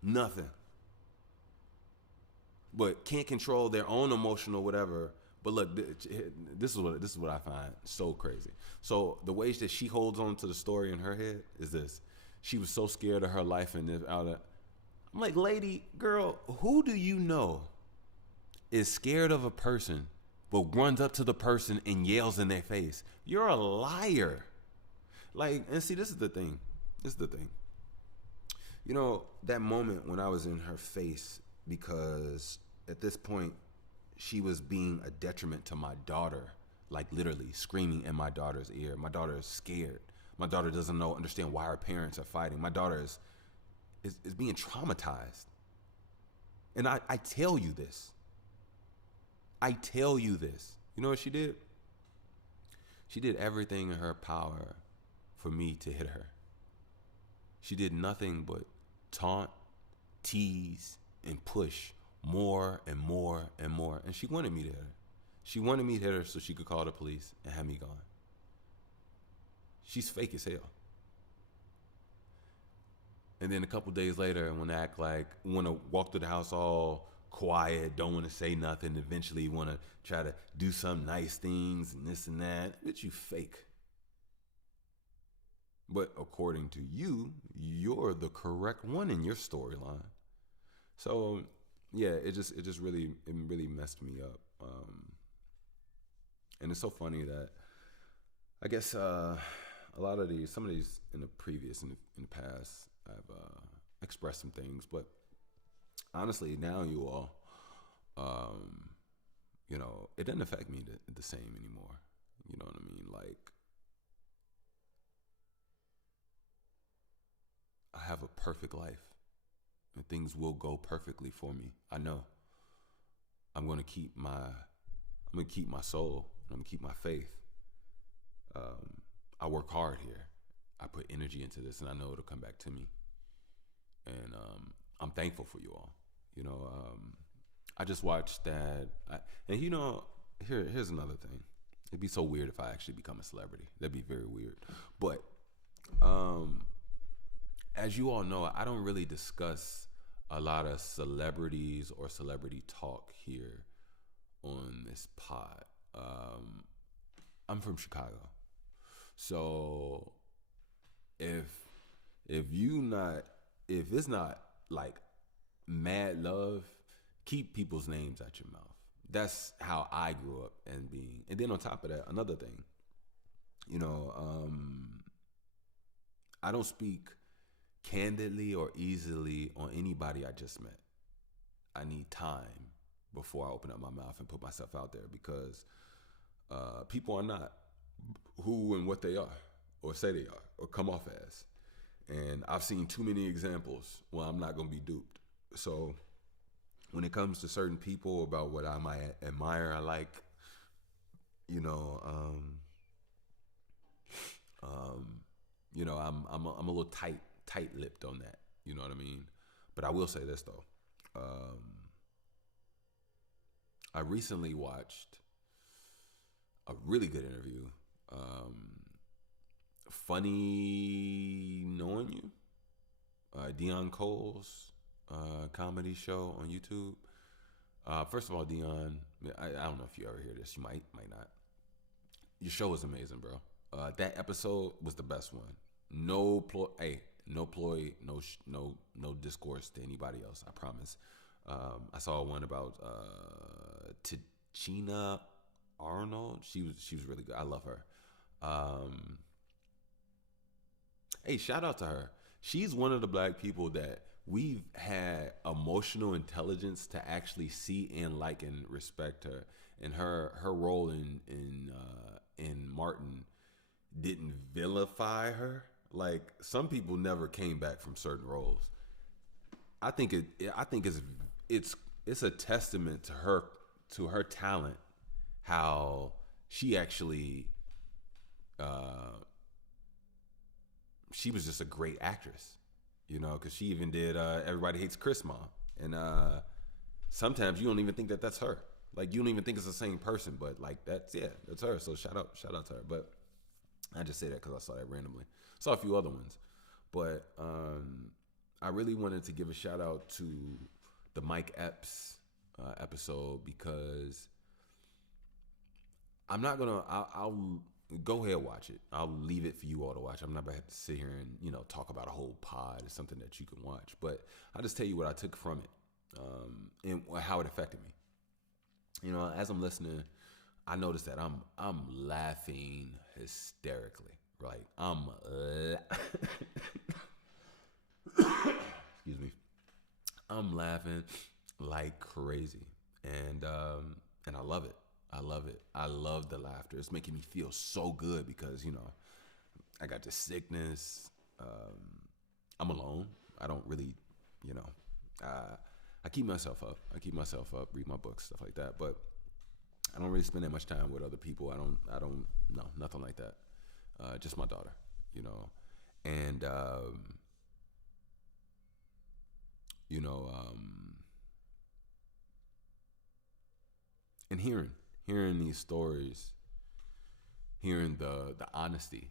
nothing. But can't control their own emotional whatever. But look, this is what I find so crazy. So the way that she holds on to the story in her head is this: she was so scared of her life and out of. I'm like, lady, girl, who do you know is scared of a person but runs up to the person and yells in their face? You're a liar. Like, and see, this is the thing. That moment when I was in her face, because at this point, she was being a detriment to my daughter, like literally screaming in my daughter's ear. My daughter is scared. My daughter doesn't understand why her parents are fighting. My daughter is being traumatized. And I tell you this. You know what she did? She did everything in her power for me to hit her. She did nothing but taunt, tease, and push more and more and more. And she wanted me to hit her. She wanted me to hit her so she could call the police and have me gone. She's fake as hell. And then a couple days later, want to walk through the house all quiet, don't want to say nothing, eventually want to try to do some nice things and this and that. Bitch, you fake. But according to you, you're the correct one in your storyline. So yeah, it really messed me up. And it's so funny that I guess some of these in the past, I've expressed some things, but honestly, now you all, it doesn't affect me the same anymore. You know what I mean? Like, I have a perfect life, and things will go perfectly for me. I know. I'm gonna keep my soul. I'm gonna keep my faith. I work hard here. I put energy into this, and I know it'll come back to me. And I'm thankful for you all. I just watched that, here's another thing. It'd be so weird if I actually become a celebrity. That'd be very weird. But as you all know, I don't really discuss a lot of celebrities or celebrity talk here on this pod. I'm from Chicago, so if it's not like mad love, keep people's names out your mouth. That's how I grew up and being. And then on top of that, another thing, I don't speak candidly or easily on anybody I just met. I need time before I open up my mouth and put myself out there, because people are not who and what they are, or say they are, or come off as. And I've seen too many examples where I'm not going to be duped. So when it comes to certain people about what I might admire, I like, you know, um, I'm a little tight lipped on that. You know what I mean? But I will say this though. I recently watched a really good interview. Um, Funny Knowing You, Dion Cole's comedy show on YouTube. First of all, Dion, I don't know if you ever hear this. You might not. Your show was amazing, bro. That episode was the best one. No ploy, no discourse to anybody else. I promise. I saw one about Tachina Arnold. She was really good. I love her. Um, Hey, shout out to her. She's one of the black people that we've had emotional intelligence to actually see and like and respect her. And her role in Martin didn't vilify her. Like some people never came back from certain roles. I think it's a testament to her talent, how she actually she was just a great actress, you know, because she even did Everybody Hates Chris Mom. And sometimes you don't even think that that's her. Like, you don't even think it's the same person, but like, that's her. So shout out to her. But I just say that because I saw that randomly. Saw a few other ones. But I really wanted to give a shout out to the Mike Epps episode, because I'm not going to, I'll go ahead, watch it. I'll leave it for you all to watch. I'm not going to have to sit here and, talk about a whole pod. It's something that you can watch. But I'll just tell you what I took from it and how it affected me. As I'm listening, I noticed that I'm laughing hysterically. Right? Excuse me. I'm laughing like crazy. And I love it. I love it. I love the laughter. It's making me feel so good because, I got this sickness. I'm alone. I don't really, I keep myself up. Read my books, stuff like that. But I don't really spend that much time with other people. No, nothing like that. Just my daughter, and, and hearing these stories, hearing the honesty,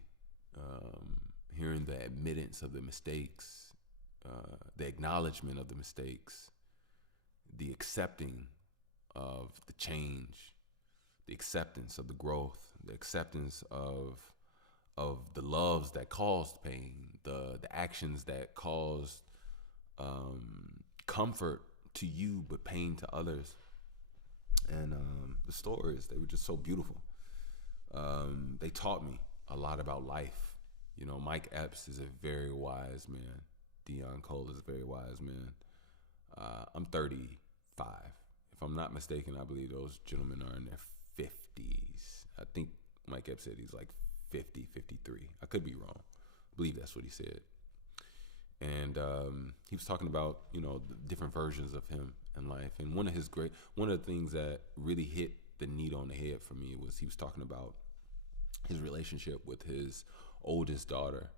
hearing the admittance of the mistakes, the acknowledgement of the mistakes, the accepting of the change, the acceptance of the growth, the acceptance of the loves that caused pain, the actions that caused comfort to you but pain to others. And the stories, they were just so beautiful. They taught me a lot about life. Mike Epps is a very wise man. Dion Cole is a very wise man. I'm 35. If I'm not mistaken, I believe those gentlemen are in their 50s. I think Mike Epps said he's like 50, 53. I could be wrong. I believe that's what he said. And he was talking about, the different versions of him in life. And one of the things that really hit the needle on the head for me was he was talking about his relationship with his oldest daughter,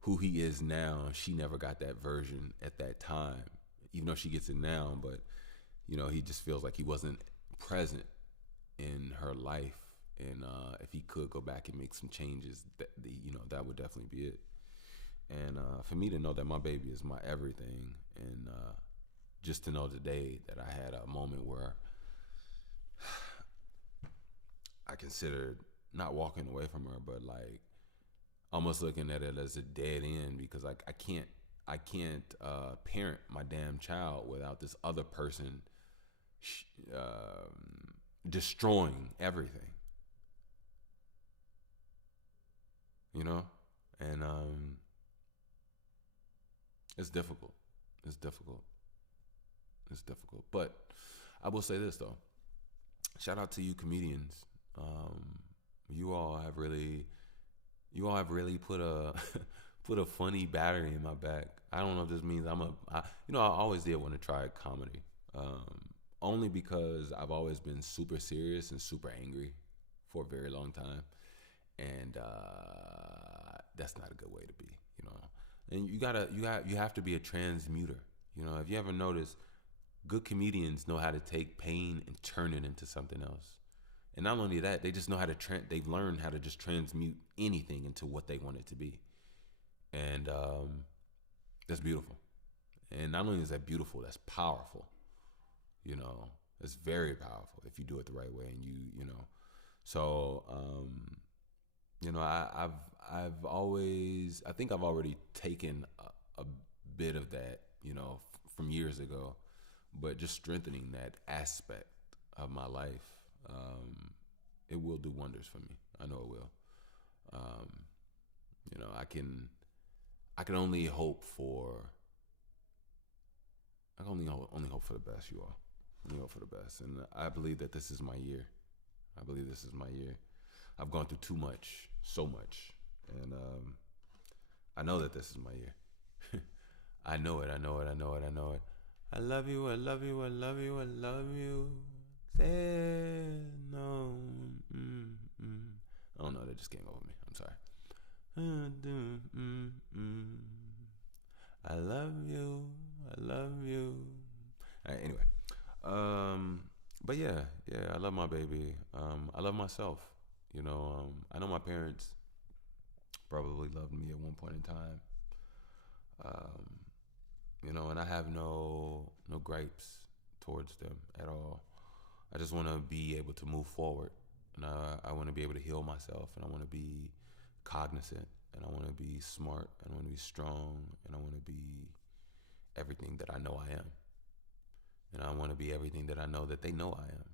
who he is now. She never got that version at that time, even though she gets it now. But, he just feels like he wasn't present in her life. And if he could go back and make some changes, that would definitely be it. And for me to know that my baby is my everything, and just to know today that I had a moment where I considered not walking away from her, but like almost looking at it as a dead end, because like I can't parent my damn child without this other person destroying everything. And it's difficult. But I will say this though. Shout out to you comedians. You all have really put put a funny battery in my back. I don't know if this means I always did want to try comedy. Only because I've always been super serious and super angry for a very long time. And that's not a good way to be, you know. And you have to be a transmuter. You know, if you ever notice, good comedians know how to take pain and turn it into something else. And not only that, they just know how to they've learned how to just transmute anything into what they want it to be. And that's beautiful. And not only is that beautiful, that's powerful. You know, it's very powerful if you do it the right way. And you know, so you know, I've always, I think I've already taken a bit of that, you know, from years ago, but just strengthening that aspect of my life, it will do wonders for me. I know it will. Um, you know, I can only hope for, I can only hope for the best, you all. Only hope for the best, and I believe that this is my year. I believe this is my year. I've gone through too much, so much, and I know that this is my year. I know it. I know it. I know it. I know it. I love you. I love you. I love you. I love you. Say no. I don't know. That just came over me. I'm sorry. I love you. I love you. All right, anyway. But yeah, I love my baby. I love myself. You know, I know my parents probably loved me at one point in time. Um, you know, and I have no gripes towards them at all. I just want to be able to move forward, and I want to be able to heal myself, and I want to be cognizant, and I want to be smart, and I want to be strong, and I want to be everything that I know I am. And I want to be everything that I know that they know I am.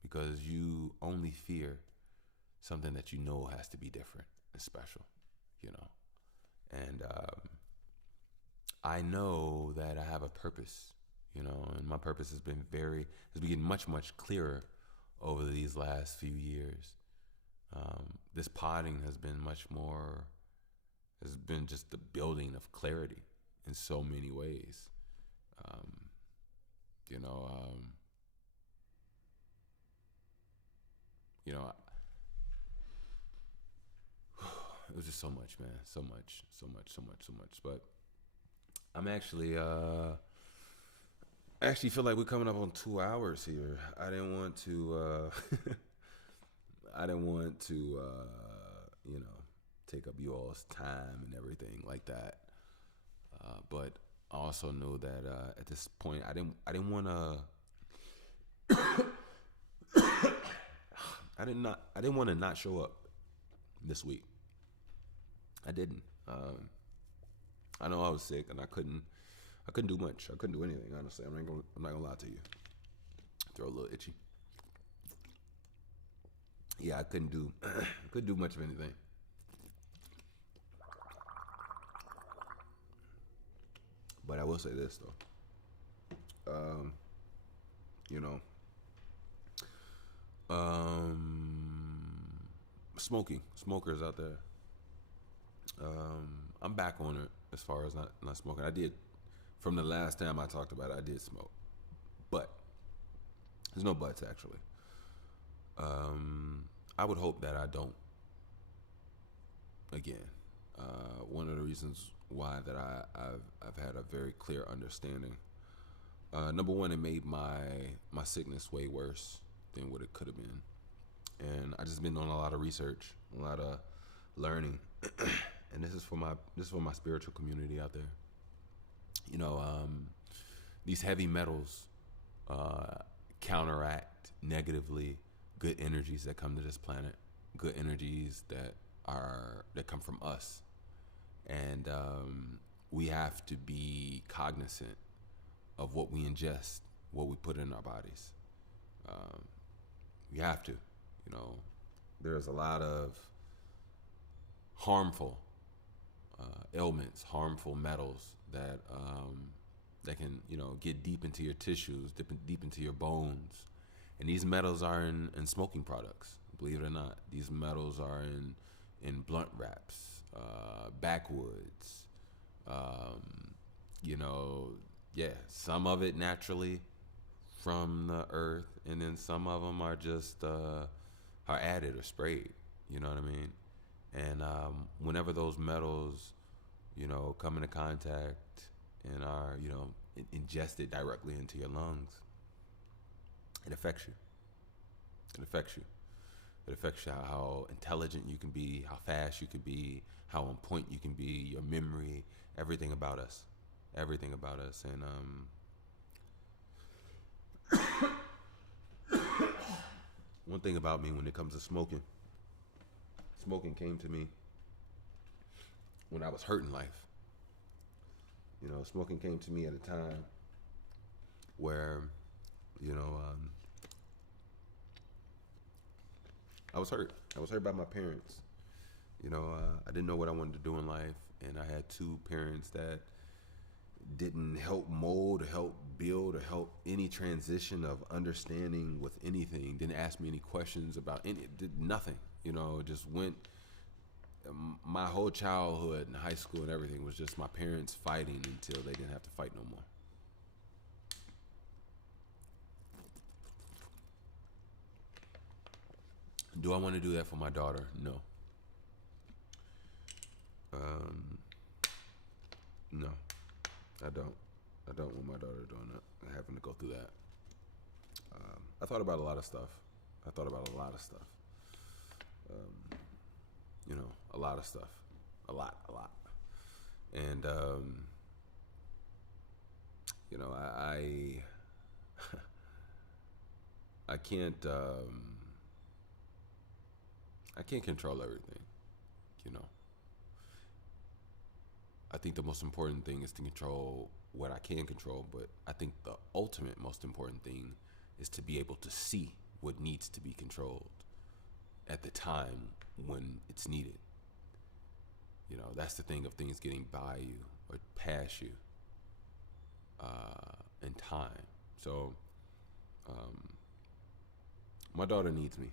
Because you only fear something that you know has to be different and special, you know. And I know that I have a purpose, you know, and my purpose has been getting much, much clearer over these last few years. This podding has been just the building of clarity in so many ways. You know, you know, it was just so much, man, so much. But I'm actually, I actually feel like we're coming up on 2 hours here. I didn't want to, you know, take up you all's time and everything like that. But I also know that at this point, I didn't want to. I didn't want to not show up this week. I didn't. I know I was sick and I couldn't do much. I couldn't do anything, honestly. I'm not gonna lie to you. Throw a little itchy. Yeah, I couldn't do much of anything. But I will say this though. You know, smokers out there. I'm back on it as far as not smoking. I did from the last time I talked about it. I did smoke, but there's no buts actually. I would hope that I don't again. One of the reasons why that I've had a very clear understanding. Number one, it made my sickness way worse than what it could have been, and I just been doing a lot of research, a lot of learning, and this is for my spiritual community out there. You know, these heavy metals counteract negatively good energies that come to this planet, good energies that come from us, and we have to be cognizant of what we ingest, what we put in our bodies. We have to, you know, there's a lot of harmful ailments, harmful metals that can, you know, get deep into your tissues, deep into your bones. And these metals are in smoking products, believe it or not. These metals are in, in blunt wraps, backwoods, um, you know, yeah, some of it naturally from the earth, and then some of them are just are added or sprayed. You know what I mean? And whenever those metals, come into contact and are, ingested directly into your lungs, it affects you. It affects you. It affects you how intelligent you can be, how fast you can be, how on point you can be, your memory, everything about us, everything about us. And one thing about me when it comes to smoking, smoking came to me when I was hurting life. Smoking came to me at a time where, you know, um, I was hurt. I was hurt by my parents. I didn't know what I wanted to do in life, and I had two parents that didn't help mold or help build or help any transition of understanding with anything. Didn't ask me any questions about any, did nothing. Just went. My whole childhood and high school and everything was just my parents fighting until they didn't have to fight no more. Do I want to do that for my daughter? No. Um, no, I don't. I don't want my daughter doing that, having to go through that. I thought about a lot of stuff. I thought about a lot of stuff. Um, a lot of stuff. A lot. And, I I can't control everything, you know. I think the most important thing is to control what I can control, but I think the ultimate most important thing is to be able to see what needs to be controlled at the time when it's needed. That's the thing of things getting by you or past you in time. So, my daughter needs me.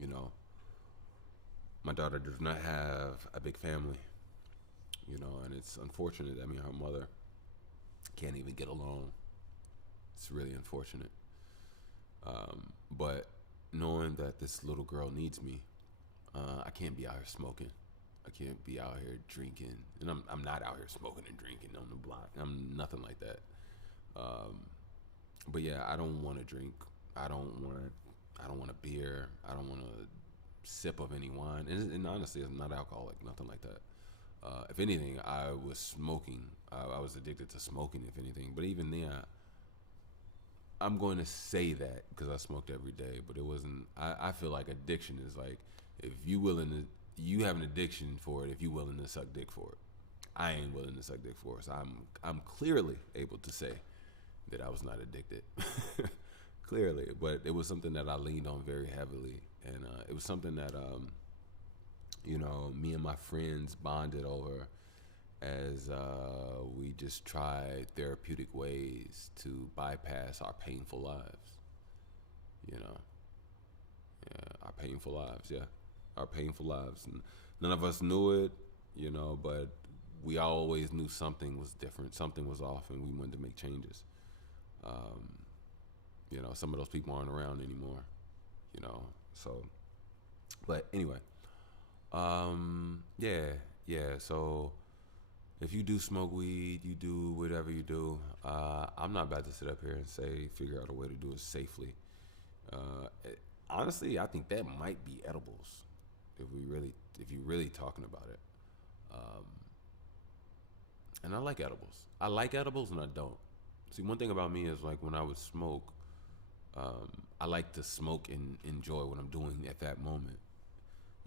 You know, my daughter does not have a big family. And it's unfortunate that me and her mother can't even get along. It's really unfortunate. But knowing that this little girl needs me, I can't be out here smoking. I can't be out here drinking, and I'm not out here smoking and drinking on the block. I'm nothing like that. But yeah, I don't want to drink. I don't want a beer. I don't want a sip of any wine. And honestly, I'm not alcoholic, nothing like that. If anything, I was smoking. I was addicted to smoking, if anything. But even then, I'm going to say that because I smoked every day. But it wasn't. I feel like addiction is like if you have an addiction for it. If you're willing to suck dick for it, I ain't willing to suck dick for it. So I'm clearly able to say that I was not addicted. Clearly, but it was something that I leaned on very heavily, and it was something that me and my friends bonded over as we just tried therapeutic ways to bypass our painful lives. Our painful lives, yeah, our painful lives, and none of us knew it, but we always knew something was different, something was off, and we wanted to make changes. Some of those people aren't around anymore, so, but anyway, yeah, so if you do smoke weed, you do whatever you do, I'm not about to sit up here and say, figure out a way to do it safely. Honestly, I think that might be edibles, if you're really talking about it. And I like edibles. I like edibles and I don't. See, one thing about me is like when I would smoke, I like to smoke and enjoy what I'm doing at that moment.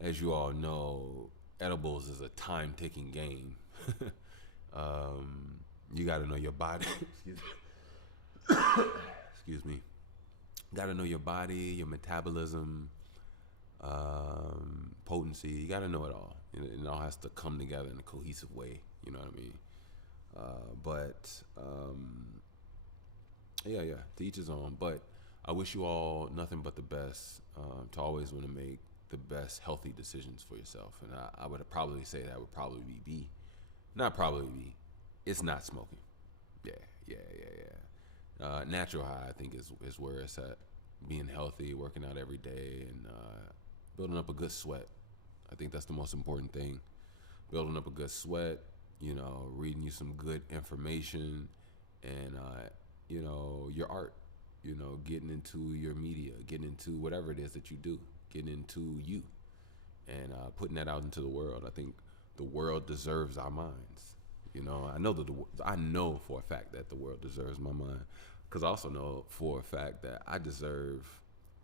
As you all know, edibles is a time-taking game. You got to know your body. Excuse me. Got to know your body, your metabolism, potency. You got to know it all. It all has to come together in a cohesive way. You know what I mean? Yeah, to each his own. But I wish you all nothing but the best. To always want to make the best healthy decisions for yourself. And I would probably say that would probably be B. Not probably B. It's not smoking. Yeah, yeah. Natural high, I think, is where it's at. Being healthy, working out every day, and building up a good sweat. I think that's the most important thing. Building up a good sweat, reading you some good information, and your art. Getting into your media, getting into whatever it is that you do, getting into you, and putting that out into the world. I think the world deserves our minds. I know for a fact that the world deserves my mind, because I also know for a fact that I deserve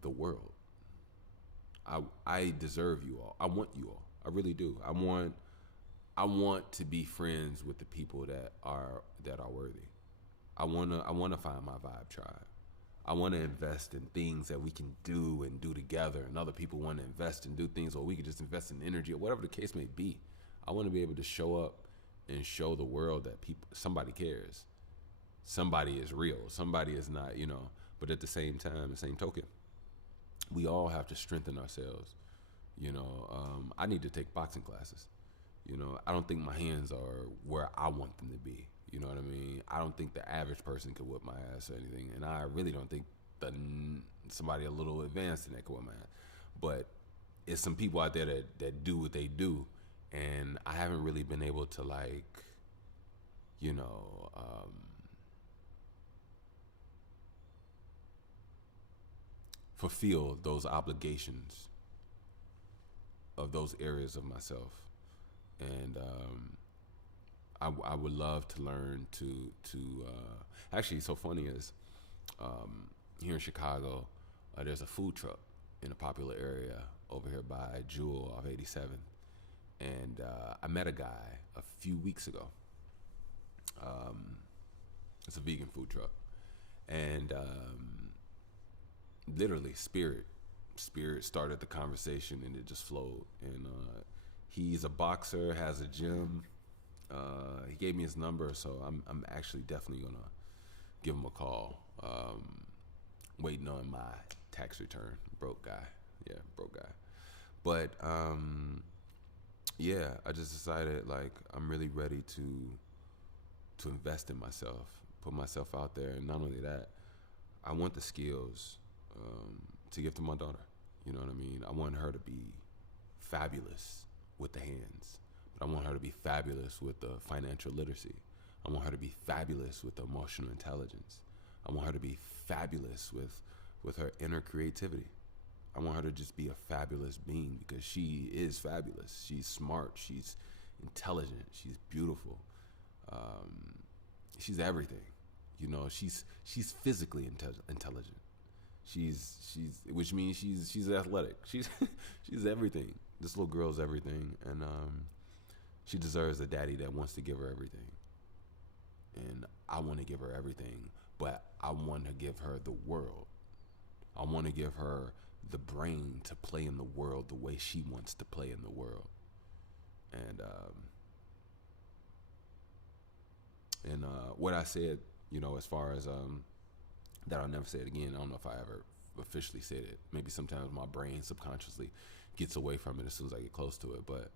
the world. I deserve you all. I want you all. I really do. I want to be friends with the people that are worthy. I wanna find my vibe tribe. I want to invest in things that we can do and do together, and other people want to invest and do things, or we could just invest in energy, or whatever the case may be. I want to be able to show up and show the world that somebody cares, somebody is real, somebody is not, But at the same time, the same token, we all have to strengthen ourselves. I need to take boxing classes. I don't think my hands are where I want them to be. You know what I mean? I don't think the average person could whip my ass or anything, and I really don't think somebody a little advanced in that could whip my ass. But it's some people out there that do what they do, and I haven't really been able to fulfill those obligations of those areas of myself, and I would love to learn to actually, so funny is here in Chicago, there's a food truck in a popular area over here by Jewel off 87th, and I met a guy a few weeks ago. It's a vegan food truck, and literally Spirit started the conversation, and it just flowed. And he's a boxer, has a gym. He gave me his number, so I'm actually definitely gonna give him a call. Waiting on my tax return. Broke guy. But I just decided I'm really ready to invest in myself, put myself out there, and not only that, I want the skills to give to my daughter. You know what I mean? I want her to be fabulous with the hands. I want her to be fabulous with the financial literacy. I want her to be fabulous with the emotional intelligence. I want her to be fabulous with her inner creativity. I want her to just be a fabulous being, because she is fabulous. She's smart. She's intelligent. She's beautiful. She's everything. She's physically intelligent. Which means she's athletic. She's everything. This little girl's everything, and she deserves a daddy that wants to give her everything. And I want to give her everything, but I want to give her the world. I want to give her the brain to play in the world the way she wants to play in the world. And what I said, as far as that I'll never say it again. I don't know if I ever officially said it. Maybe sometimes my brain subconsciously gets away from it as soon as I get close to it. But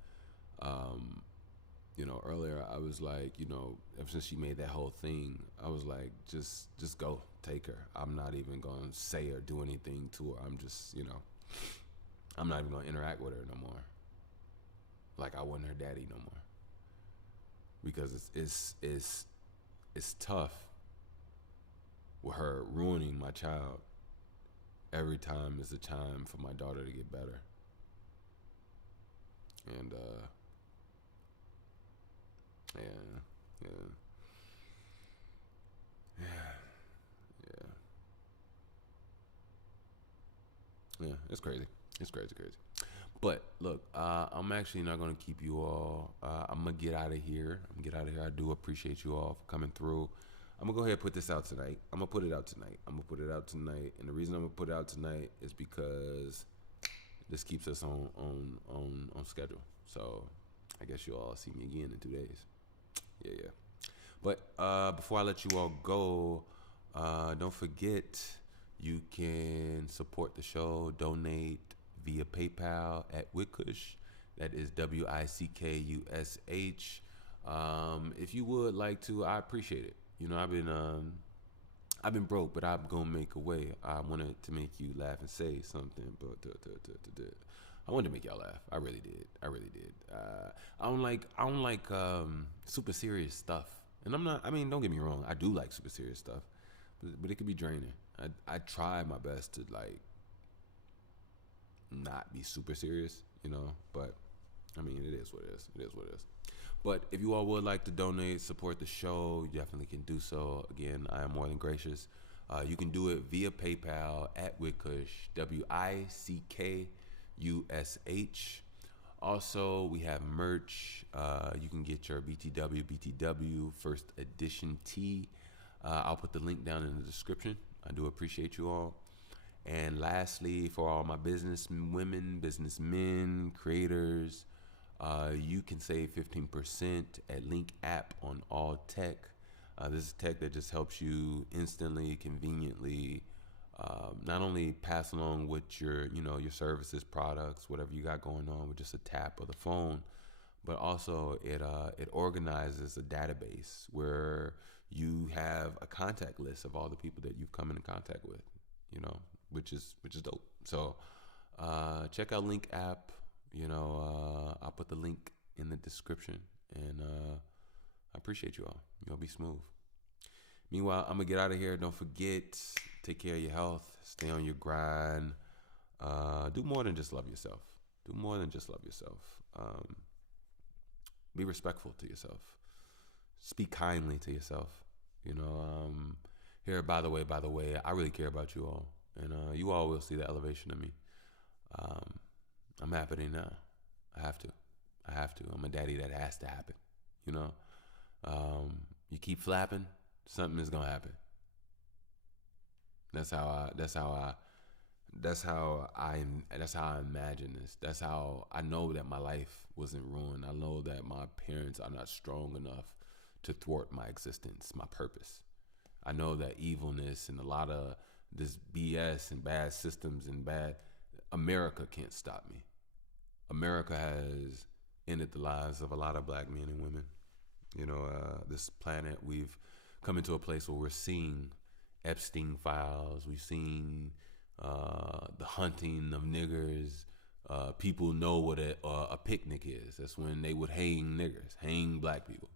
earlier I was like, ever since she made that whole thing, I was like, just go, take her. I'm not even gonna say or do anything to her. I'm just, I'm not even gonna interact with her no more. Like I wasn't her daddy no more. Because it's tough with her ruining my child every time is a time for my daughter to get better. And yeah, it's crazy. It's crazy. But look, I'm actually not gonna keep you all. I'm gonna get out of here. I do appreciate you all for coming through. I'm gonna go ahead and put this out tonight. I'm gonna put it out tonight. And the reason I'm gonna put it out tonight is because this keeps us on schedule. So I guess you all see me again in 2 days. Yeah. But before I let you all go, don't forget you can support the show, donate via PayPal at Wickush. That is WICKUSH. If you would like to, I appreciate it. I've been broke, but I'm gonna make a way. I wanted to make you laugh and say something, but I wanted to make y'all laugh. I really did. I really did. I don't like super serious stuff, and I'm not. I mean, don't get me wrong. I do like super serious stuff, but it can be draining. I try my best to like not be super serious, but I mean, it is what it is. It is what it is. But if you all would like to donate, support the show, you definitely can do so. Again, I am more than gracious. You can do it via PayPal at Wickush, WICKUSH. Also, we have merch. You can get your BTW First Edition tee. I'll put the link down in the description. I do appreciate you all. And lastly, for all my business women, businessmen, creators, you can save 15% at Link app on all tech. This is tech that just helps you instantly, conveniently, not only pass along what your services, products, whatever you got going on with just a tap of the phone, but also it organizes a database where you have a contact list of all the people that you've come into contact with, which is dope. So check out Link app. I'll put the link in the description, and I appreciate you all. You'll be smooth. Meanwhile, I'm gonna get out of here. Don't forget, take care of your health. Stay on your grind. Do more than just love yourself. Do more than just love yourself. Be respectful to yourself. Speak kindly to yourself. Here, by the way, I really care about you all, and you all will see the elevation of me. I'm happening now. I have to. I'm a daddy that has to happen. You keep flapping, something is gonna happen. That's how I imagine this. That's how I know that my life wasn't ruined. I know that my parents are not strong enough to thwart my existence, my purpose. I know that evilness and a lot of this BS and bad systems and bad America can't stop me. America has ended the lives of a lot of black men and women. This planet, we've come into a place where we're seeing Epstein files. We've seen the hunting of niggers. People know what a picnic is. That's when they would hang niggers, hang black people.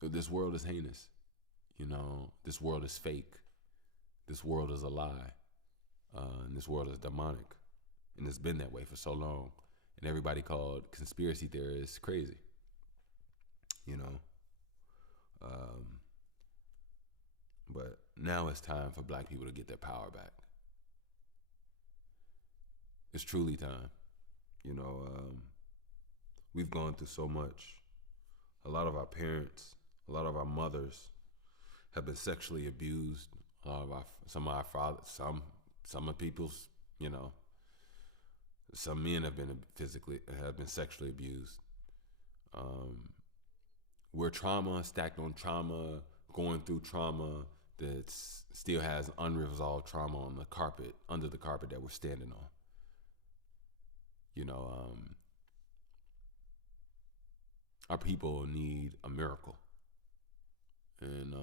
This world is heinous. This world is fake. This world is a lie. And this world is demonic. And it's been that way for so long. And everybody called conspiracy theorists crazy. But now it's time for black people to get their power back. It's truly time. We've gone through so much. A lot of our parents, a lot of our mothers have been sexually abused. Some of our fathers, some of people's, some men have been sexually abused. We're trauma stacked on trauma, going through trauma that still has unresolved trauma on the carpet, under the carpet that we're standing on. Our people need a miracle. And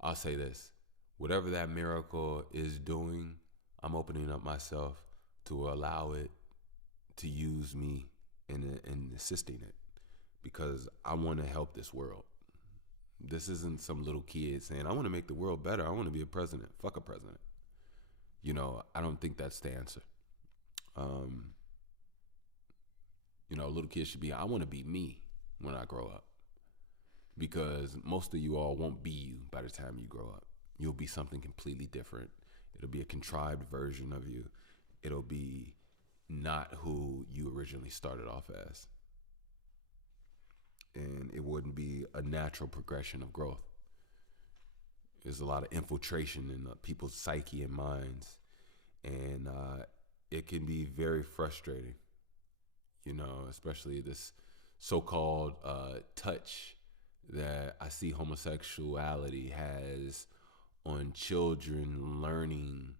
I'll say this, whatever that miracle is doing, I'm opening up myself to allow it to use me in assisting it, because I want to help this world. This isn't some little kid saying, I want to make the world better. I want to be a president. Fuck a president. I don't think that's the answer. Little kids should be, I want to be me when I grow up. Because most of you all won't be you by the time you grow up. You'll be something completely different. It'll be a contrived version of you. It'll be not who you originally started off as. And it wouldn't be a natural progression of growth. There's a lot of infiltration in people's psyche and minds. And it can be very frustrating, especially this so-called touch that I see homosexuality has on children learning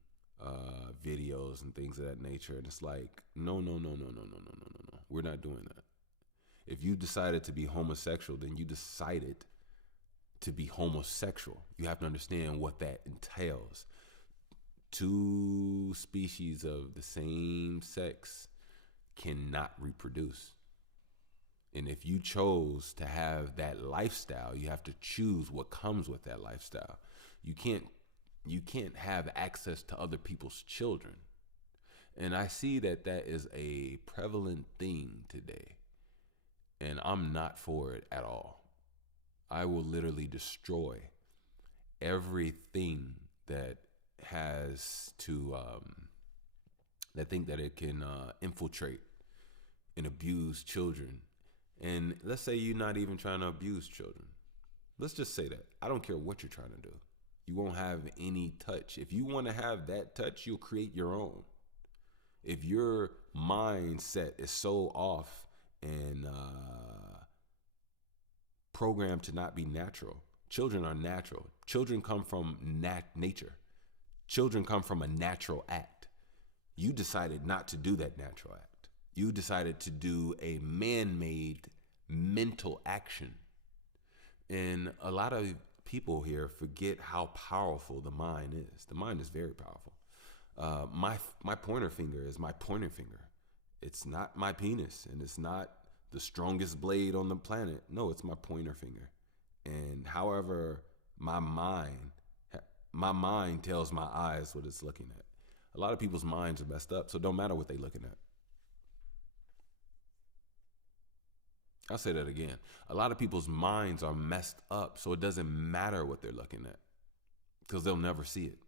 videos and things of that nature. And it's like, no, no, no, no, no, no, no, no, no, no. We're not doing that. If you decided to be homosexual, then you decided to be homosexual. You have to understand what that entails. Two species of the same sex cannot reproduce. And if you chose to have that lifestyle, you have to choose what comes with that lifestyle. You can't have access to other people's children. And I see that that is a prevalent thing today. And I'm not for it at all. I will literally destroy everything that has to that think that it can infiltrate and abuse children. And let's say you're not even trying to abuse children. Let's just say that. I don't care what you're trying to do. You won't have any touch. If you want to have that touch, you'll create your own. If your mindset is so off and programmed to not be natural, children are natural. Children come from nature. Children come from a natural act. You decided not to do that natural act. You decided to do a man-made mental action. And a lot of people here forget how powerful the mind is. The mind is very powerful. My pointer finger is my pointer finger. It's not my penis, and it's not the strongest blade on the planet. No, it's my pointer finger. And however my mind tells my eyes what it's looking at. A lot of people's minds are messed up, so it don't matter what they're looking at. I'll say that again. A lot of people's minds are messed up, so it doesn't matter what they're looking at because they'll never see it.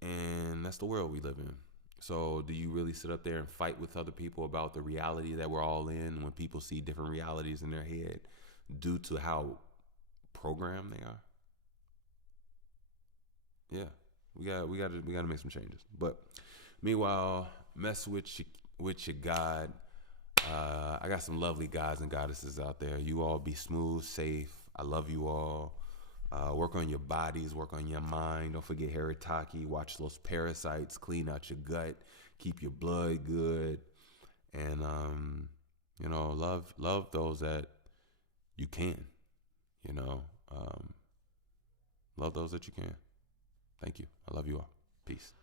And that's the world we live in. So do you really sit up there and fight with other people about the reality that we're all in when people see different realities in their head due to how programmed they are? Yeah, we got to make some changes. But meanwhile, mess with your God. I got some lovely guys and goddesses out there. You all be smooth, safe. I love you all. Work on your bodies, work on your mind. Don't forget Haritaki. Watch those parasites. Clean out your gut. Keep your blood good. And love those that you can. Love those that you can. Thank you. I love you all. Peace.